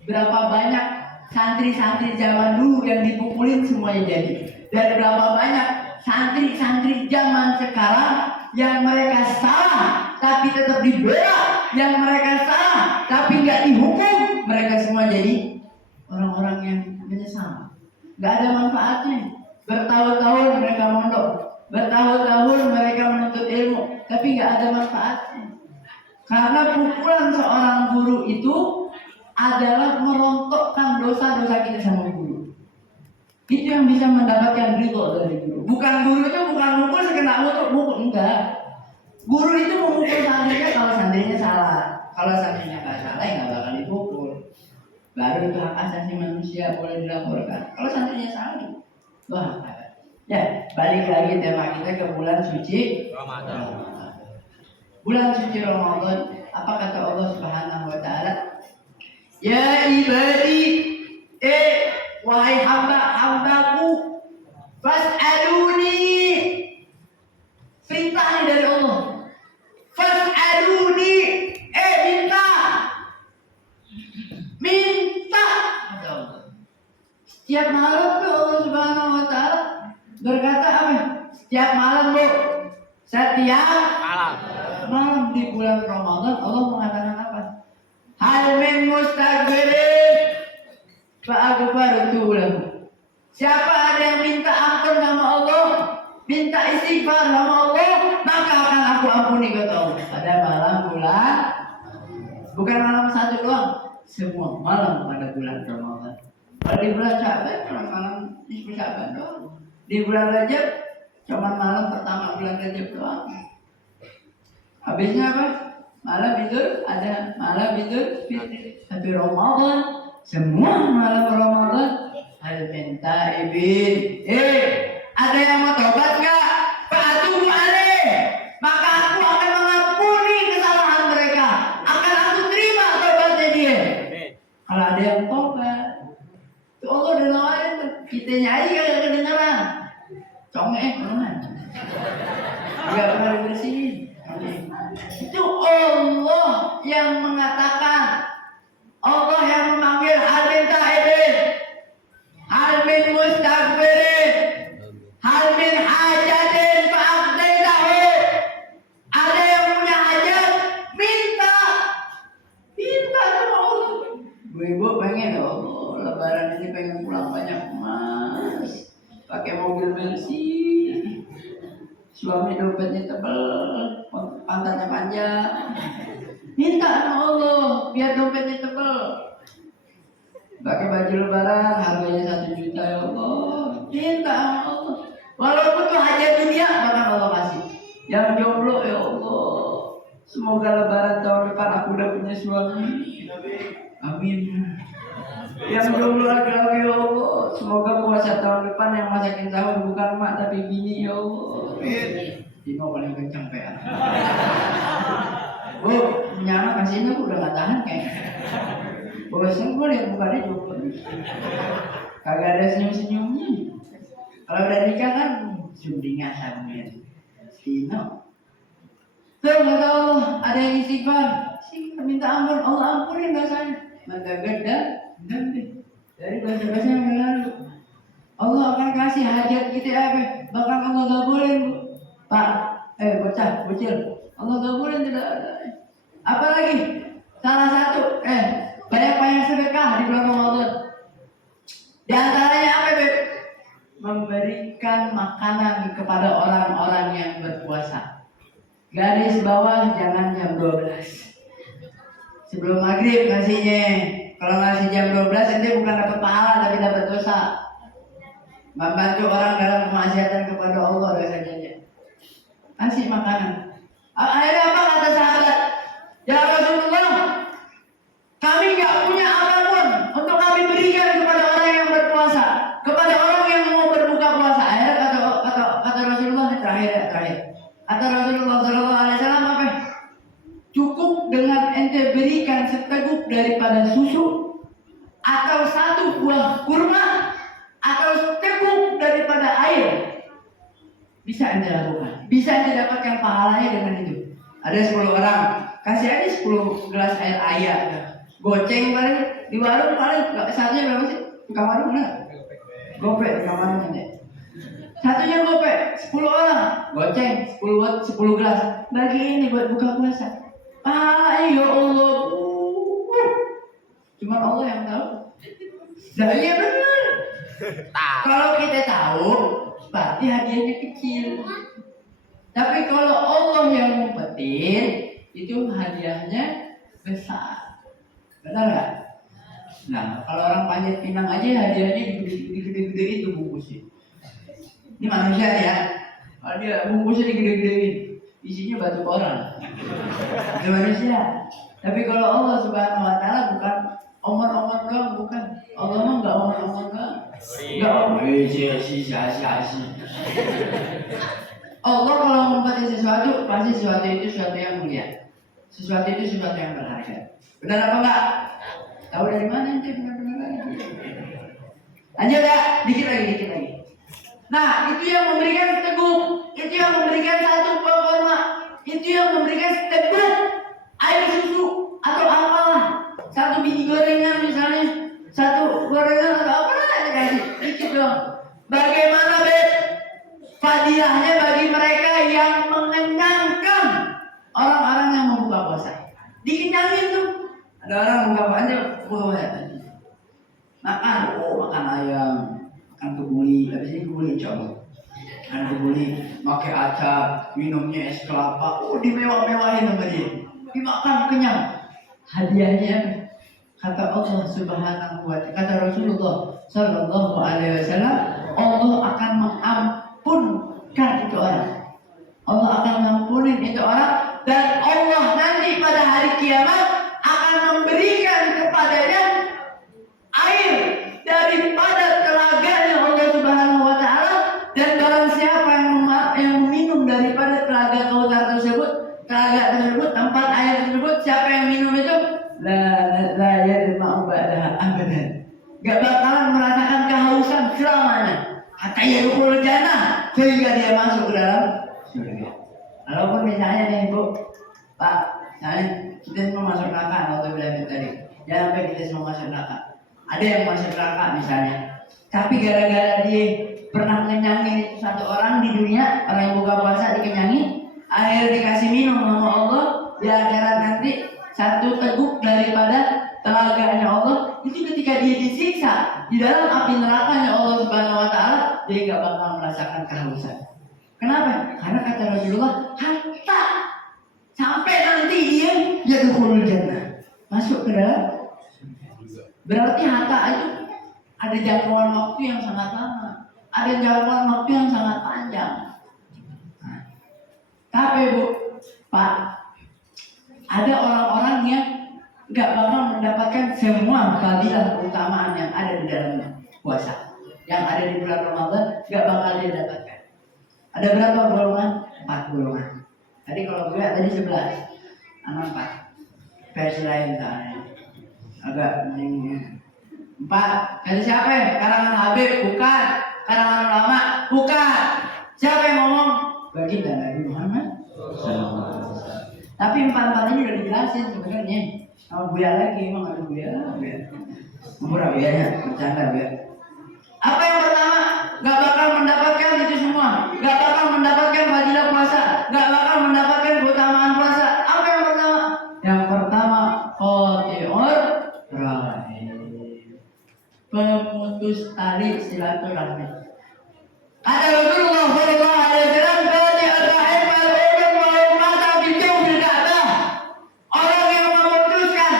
Berapa banyak santri-santri zaman dulu yang dipukulin semuanya jadi. Dan berapa banyak santri-santri zaman sekarang yang mereka salah tapi tetap dibela, yang mereka salah tapi nggak dihukum, mereka semua jadi orang-orang yang menyesal. Nggak ada manfaatnya. Bertahun-tahun mereka mondok, bertahun-tahun mereka menuntut ilmu, tapi nggak ada manfaatnya. Karena pukulan seorang guru itu adalah merontokkan dosa-dosa kita sama guru. Itu yang bisa mendapatkan ridho dari guru. Bukan guru itu bukan mukul sekedar mukul, enggak. Guru itu memukul santrinya kalau santrinya salah. Kalau santrinya nggak salah, ya nggak bakal dipukul. Baru itu hak asasi manusia boleh dilaporkan. Kalau santrinya salah, wah. Ya, balik lagi tema kita ke bulan suci Ramadan. bulan suci Ramadan. Apa kata Allah Subhanahu wa taala? Ya ibadi, wahai hamba-hambaku, fas'aluni. Perintah ini dari Allah. Fas'aluni, minta. Minta kata Allah. Setiap malam tuh Allah Subhanahu wa taala berkata apa? Setiap malam, Bu. Setiap malam di bulan Ramadan Allah mengatakan apa? Hal min mustaghfirin fa'aghfartu lahu. Siapa ada yang minta ampun sama Allah, minta istighfar sama Allah, maka akan aku ampuni kata Allah. Pada malam bulan, bukan malam satu doang, semua malam pada bulan Ramadan. Kalau di bulan Sya'ban malam nisfu Sya'ban doang. Di bulan Rajab cuma malam pertama bulan Rajab doang. Habisnya apa? Malam itu ada malam itu Fitri. Tapi Ramadan, semua malam Ramadan hal minta ibin. Ada yang mau tobat nggak? Fa'atubu alaih. Maka aku akan mengampuni kesalahan mereka. Akan aku terima tobatnya dia. Kalau ada yang tobat, itu Allah udah nawarin tuh. Kitanya aja kagak kedengeran. Congek teman. Gak pernah dibersihin. Itu Allah yang mengatakan, Allah yang memanggil hal min ta'ibin, hal min mustaghfirin, hal min hajatin fa'aqdaitahu. Ada yang punya hajat, minta sama Allah. Ibu pengen Allah, lebaran ini pengen pulang banyak emas, pakai mobil bersih, suami dompetnya tebal, pantatnya panjang. Minta sama Allah biar dompetnya tebal. Pakai baju lebaran harganya 1 juta ya Allah. Minta sama Allah. Walaupun itu hajat dunia bahkan Allah kasih. Yang jomblo ya Allah, semoga lebaran tahun depan aku udah punya suami. Amin. Yang jomblo laki-laki ya Allah, semoga puasa tahun depan yang masakin sahur bukan mak tapi bini ya Allah. Tino paling kencang PA. Bu, punya anak kasihnya aku udah gak tahan kayaknya. Bosan gue liat mukanya jomblo. Kagak ada senyum-senyumnya. Kalau udah nikah kan sundingan sambil Tino. Tuh kata Allah, ada yang istighfar. Minta ampun, Allah ampunin dosanya. Maka gede dan dari bahasa-bahasa yang lalu. Allah akan kasih hajat kita apa? Bahkan Allah gak boleh, Bu. Pak, bocah, bocil, Allah gak boleh tidak ada. Apalagi salah satu, banyak sedekah di bulan Ramadan. Di antaranya apa, Beb? Memberikan makanan kepada orang-orang yang berpuasa. Garis bawah jangan jam 12. Sebelum maghrib ngasihnya. Kalau ngasih jam 12 nanti bukan dapat pahala tapi dapat dosa. Membantu orang dalam kemaksiatan kepada Allah dosanya. Kasih makanan. Akhirnya apa kata sahabat? Ya Rasulullah, kami nggak punya apapun untuk kami berikan kepada orang yang berpuasa, kepada orang yang mau berbuka puasa. Akhirnya kata Rasulullah terakhir. Kata Rasulullah SAW apa? Cukup dengan ente berikan seteguk daripada susu, atau 1 buah kurma, atau seteguk daripada air. Bisa ente lakukan. Bisa ente dapatkan pahalanya dengan itu. Ada 10 orang, kasih aja 10 gelas air ayam. Goceng paling di warung paling satunya berapa sih? Tukang warung mana? Gopek tukang warung nanti. Satunya gopek, 10 orang, goceng 10 gelas. Bagi ini buat buka puasa. Pahalanya ya Allah. Cuma Allah yang tahu. Nah iya benar. Kalau kita tahu, berarti hadiahnya kecil. Tapi kalau Allah yang ngumpetin, itu hadiahnya besar. Benar nggak? Nah, kalau orang panjat pinang aja hadiahnya digede-gede itu bungkusnya. Ini manusia ya. Kalau dia bungkusnya digede-gedein, isinya batu koran. Itu manusia. Tapi kalau Allah Subhanahu wa taala bukan omong-omong doang, bukan. Allah mah enggak omong-omong doang. Enggak omong, Allah kalau mengumpulkan sesuatu, pasti sesuatu itu sesuatu yang mulia. Sesuatu itu sesuatu yang berharga. Benar apa enggak? Tahu dari mana ente benar-benar lagi? Lanjut ya, dikit lagi. Nah, itu yang memberikan teguk, itu yang memberikan satu performa, itu yang memberikan teguk air susu atau apalah, satu biji gorengan misalnya, satu gorengan atau apa lah dikasih, dikit dong. Bagaimana fadilahnya bagi mereka yang mengenyangkan orang-orang yang membuka puasa? Dikenyangin tuh. Ada orang buka puasa, makan ayam, makan kebuli, habis ini kebuli coba. Makan kebuli, pakai acar, minumnya es kelapa, dimewah-mewahin sama dia. Dimakan kenyang. Hadiahnya kata Allah Subhanahu wa ta'ala, kata Rasulullah sallallahu alaihi wasallam, Allah akan mengampunkan itu orang. Allah akan mengampunin itu orang, dan Allah nanti pada hari kiamat akan memberikan kepadanya air daripada telaganya Allah Subhanahu wa ta'ala, dan barang siapa yang minum daripada telaga Kautsar tersebut, tempat air tersebut, siapa yang minum itu la yadma'u ba'daha abadan, gak bakalan merasakan kehausan selamanya, hatta yadkhulul jannah, sehingga dia masuk ke dalam surga. Walaupun misalnya nih Bu, Pak, misalnya kita semua masuk neraka atau bilang tadi, jangan sampai kita semua masuk neraka. Ada yang masuk neraka misalnya, tapi gara-gara dia pernah ngenyangin itu satu orang di dunia, orang yang buka puasa dikenyangin, akhir dikasih minum sama Allah, di akhirat nanti satu teguk daripada telaganya Allah, itu ketika dia disiksa di dalam api nerakanya Allah Subhanahu wa ta'ala, dia gak bakal merasakan kehausan. Kenapa? Karena kata Rasulullah, hatta sampai nanti dia yadkhulul jannah, masuk ke dalam. Berarti hatta itu ada jangkauan waktu yang sangat lama, ada jangkauan waktu yang sangat panjang. Tapi Bu, Pak, ada orang-orang yang gak bakal mendapatkan semua fadilah keutamaan yang ada di dalam puasa, yang ada di bulan Ramadan, gak bakal dia dapatkan. Ada berapa golongan? 4 golongan. Tadi kalau gue tadi 11, anak 4. Versi lain soalnya agak ini 4. Kata siapa ya? Karangan Habib? Bukan. Karangan ulama? Bukan. Siapa yang ngomong? Baginda Nabi Muhammad. Tapi 4 ini udah dijelasin sebenarnya. Sama Buya lagi, emang ada Buya. Murah Buyanya, bercanda Buya. Apa yang pertama? Gak bakal mendapatkan itu semua. Gak bakal mendapatkan fadilah puasa. Gak bakal mendapatkan keutamaan puasa. Apa yang pertama? Yang pertama, qati'ur rahim, pemutus tali silaturahmi. Kata Rasulullah sallallahu alaihi wasallam, qati'ur rahim al-udum wa mata bijauh bil Ka'bah. Orang yang memutuskan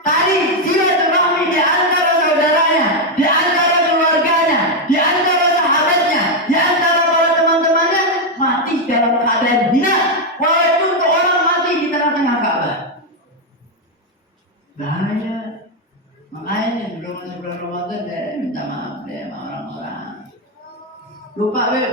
tali silaturahmi di antara saudaranya, di antara keluarganya, di antara sahabatnya, di antara para teman-temannya, mati dalam keadaan hina, walaupun tuh orang mati di tengah-tengah Ka'bah. Bahaya. Makanya belum masuk bulan Ramadan deh, minta maaf deh sama orang-orang. Lupa Beb,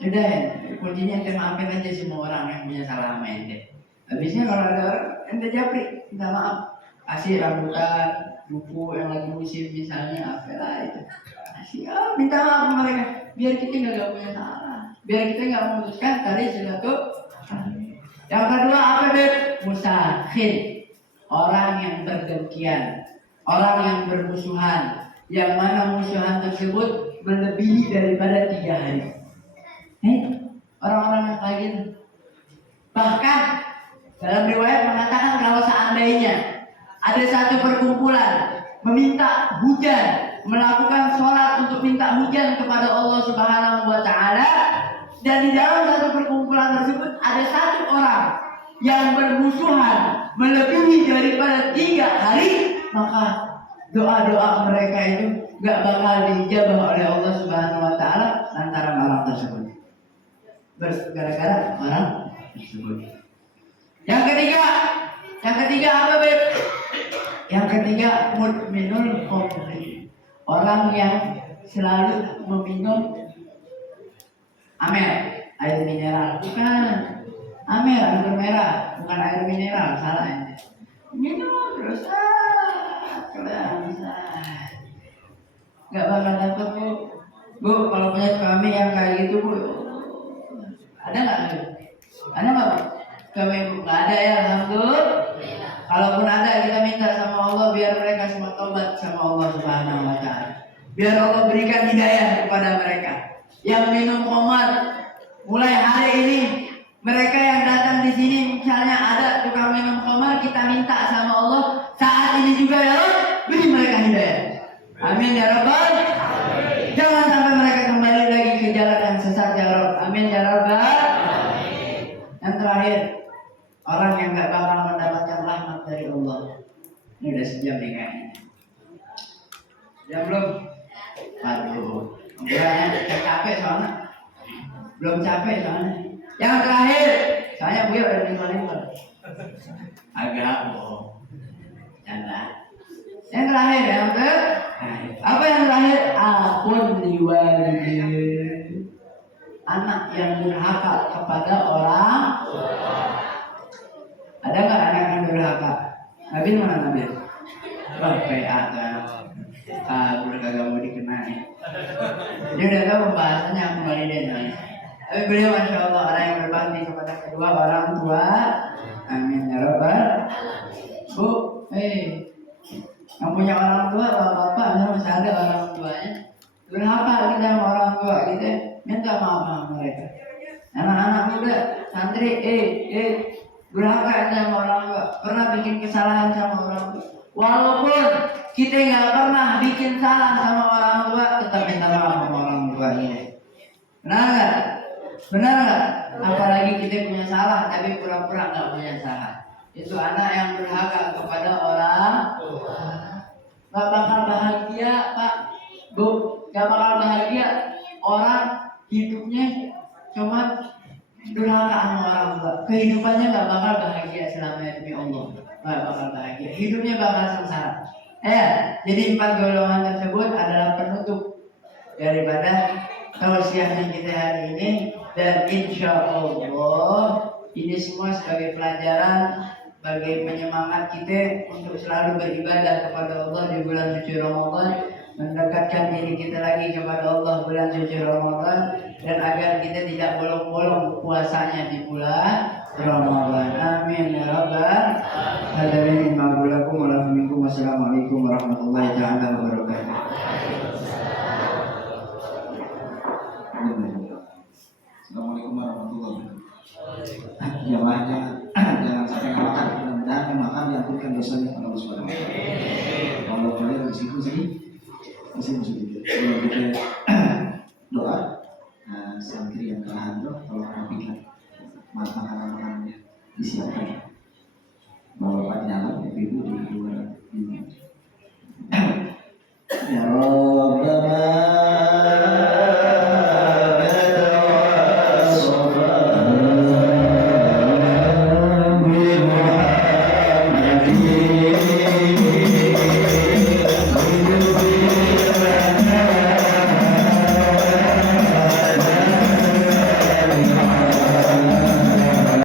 udah ya, kuncinya ente maafin aja semua orang yang punya salah sama ente. Habisnya kalau ada orang ente japri, minta maaf, kasih rambutan, buku yang lagi musim misalnya, apalah itu, kasih, minta maaf sama mereka, biar kita nggak punya salah, biar kita nggak memutuskan tali silaturahmi. Yang kedua apa Beb? Musakhin, orang yang berdengkian, orang yang bermusuhan, yang mana musuhan tersebut melebihi daripada 3 hari. Orang-orang yang kayak gitu. Bahkan dalam riwayat mengatakan kalau seandainya ada satu perkumpulan meminta hujan, melakukan sholat untuk minta hujan kepada Allah Subhanahu wa ta'ala, dan di dalam satu perkumpulan tersebut ada satu orang yang bermusuhan melebihi daripada 3 hari, maka doa-doa mereka itu gak bakal dijabah oleh Allah Subhanahu wa ta'ala lantaran orang tersebut, gara-gara orang tersebut. Yang ketiga apa Beb? Yang ketiga mudminul khamri, orang yang selalu meminum amel. air mineral, bukan. Amer, anggur merah, bukan air mineral, salah ini. Minum terus, kelar, nggak bakal dapat bu. Bu, kalau punya suami yang kayak gitu bu, ada nggak bu? Ada nggak bu? Suami bu nggak ada ya, alhamdulillah. Kalaupun ada, kita minta sama Allah biar mereka semua tobat sama Allah Subhanahu Wa Taala. Biar Allah berikan hidayah kepada mereka. Yang minum khamar, mulai hari ini mereka yang datang di sini misalnya ada tukang minum khamar, kita minta sama Allah saat ini juga ya Allah, beri mereka hidayah. Amin ya Rabbal. Jangan sampai mereka kembali lagi ke jalan yang sesat ya Rabb. Amin ya Rabbal. Yang terakhir, orang yang gak bakal mendapatkan rahmat dari Allah. Ini udah sejam nih kayaknya. Jam belum? Aduh, enggak capek soalnya. Belum capek soalnya. Yang terakhir, saya Buya udah lima-lima. Agak bohong. Canda. Yang terakhir, yang apa yang terakhir? Akun liwalidin. Anak yang durhaka kepada orang. Ada nggak anak yang durhaka? Nabil mana Nabil? Wah, PA tuh. Udah kagak mau dikenal. Dia udah tahu pembahasannya aku walidain. Tapi beliau masya Allah orang yang berbakti kepada kedua orang tua. Amin ya Rabbal. Bu, yang punya orang tua, bapak masih ada orang tuanya. Durhaka kita sama orang tua kita, minta maaf sama mereka. Anak-anak muda, santri, durhaka kita sama orang tua, pernah bikin kesalahan sama orang tua. Walaupun kita nggak pernah bikin salah sama orang tua, tetap minta maaf sama orang tua ini. Benar nggak? Benar nggak? Apalagi kita punya salah, tapi pura-pura nggak punya salah. Itu anak yang durhaka kepada orang. Gak bakal bahagia Pak, Bu, gak bakal bahagia. Orang hidupnya cuma durhaka sama orang tua. Kehidupannya gak bakal bahagia selama demi Allah. Gak bakal bahagia, hidupnya bakal sengsara. Jadi 4 golongan tersebut adalah penutup daripada tausiahnya kita hari ini. Dan insya Allah ini semua sebagai pelajaran, bagi penyemangat kita untuk selalu beribadah kepada Allah di bulan suci Ramadan, mendekatkan diri kita lagi kepada Allah bulan suci Ramadan, dan agar kita tidak bolong-bolong puasanya di bulan Ramadan. Amin ya Rabbal. Hadirin ma'bulakum warahmatullahi wabarakatuh. Wassalamualaikum warahmatullahi wabarakatuh. Assalamualaikum warahmatullahi wabarakatuh. Jamaahnya jangan sampai makan, mudah-mudahan makan diampunkan dosanya Allah Subhanahu wa taala. Kalau boleh di situ sini, sedikit. Sebelum kita doa, santri yang kelahan doa, tolong rapikan makanan-makanannya disiapkan. Bapak di dalam, ibu di luar. Ya Allah.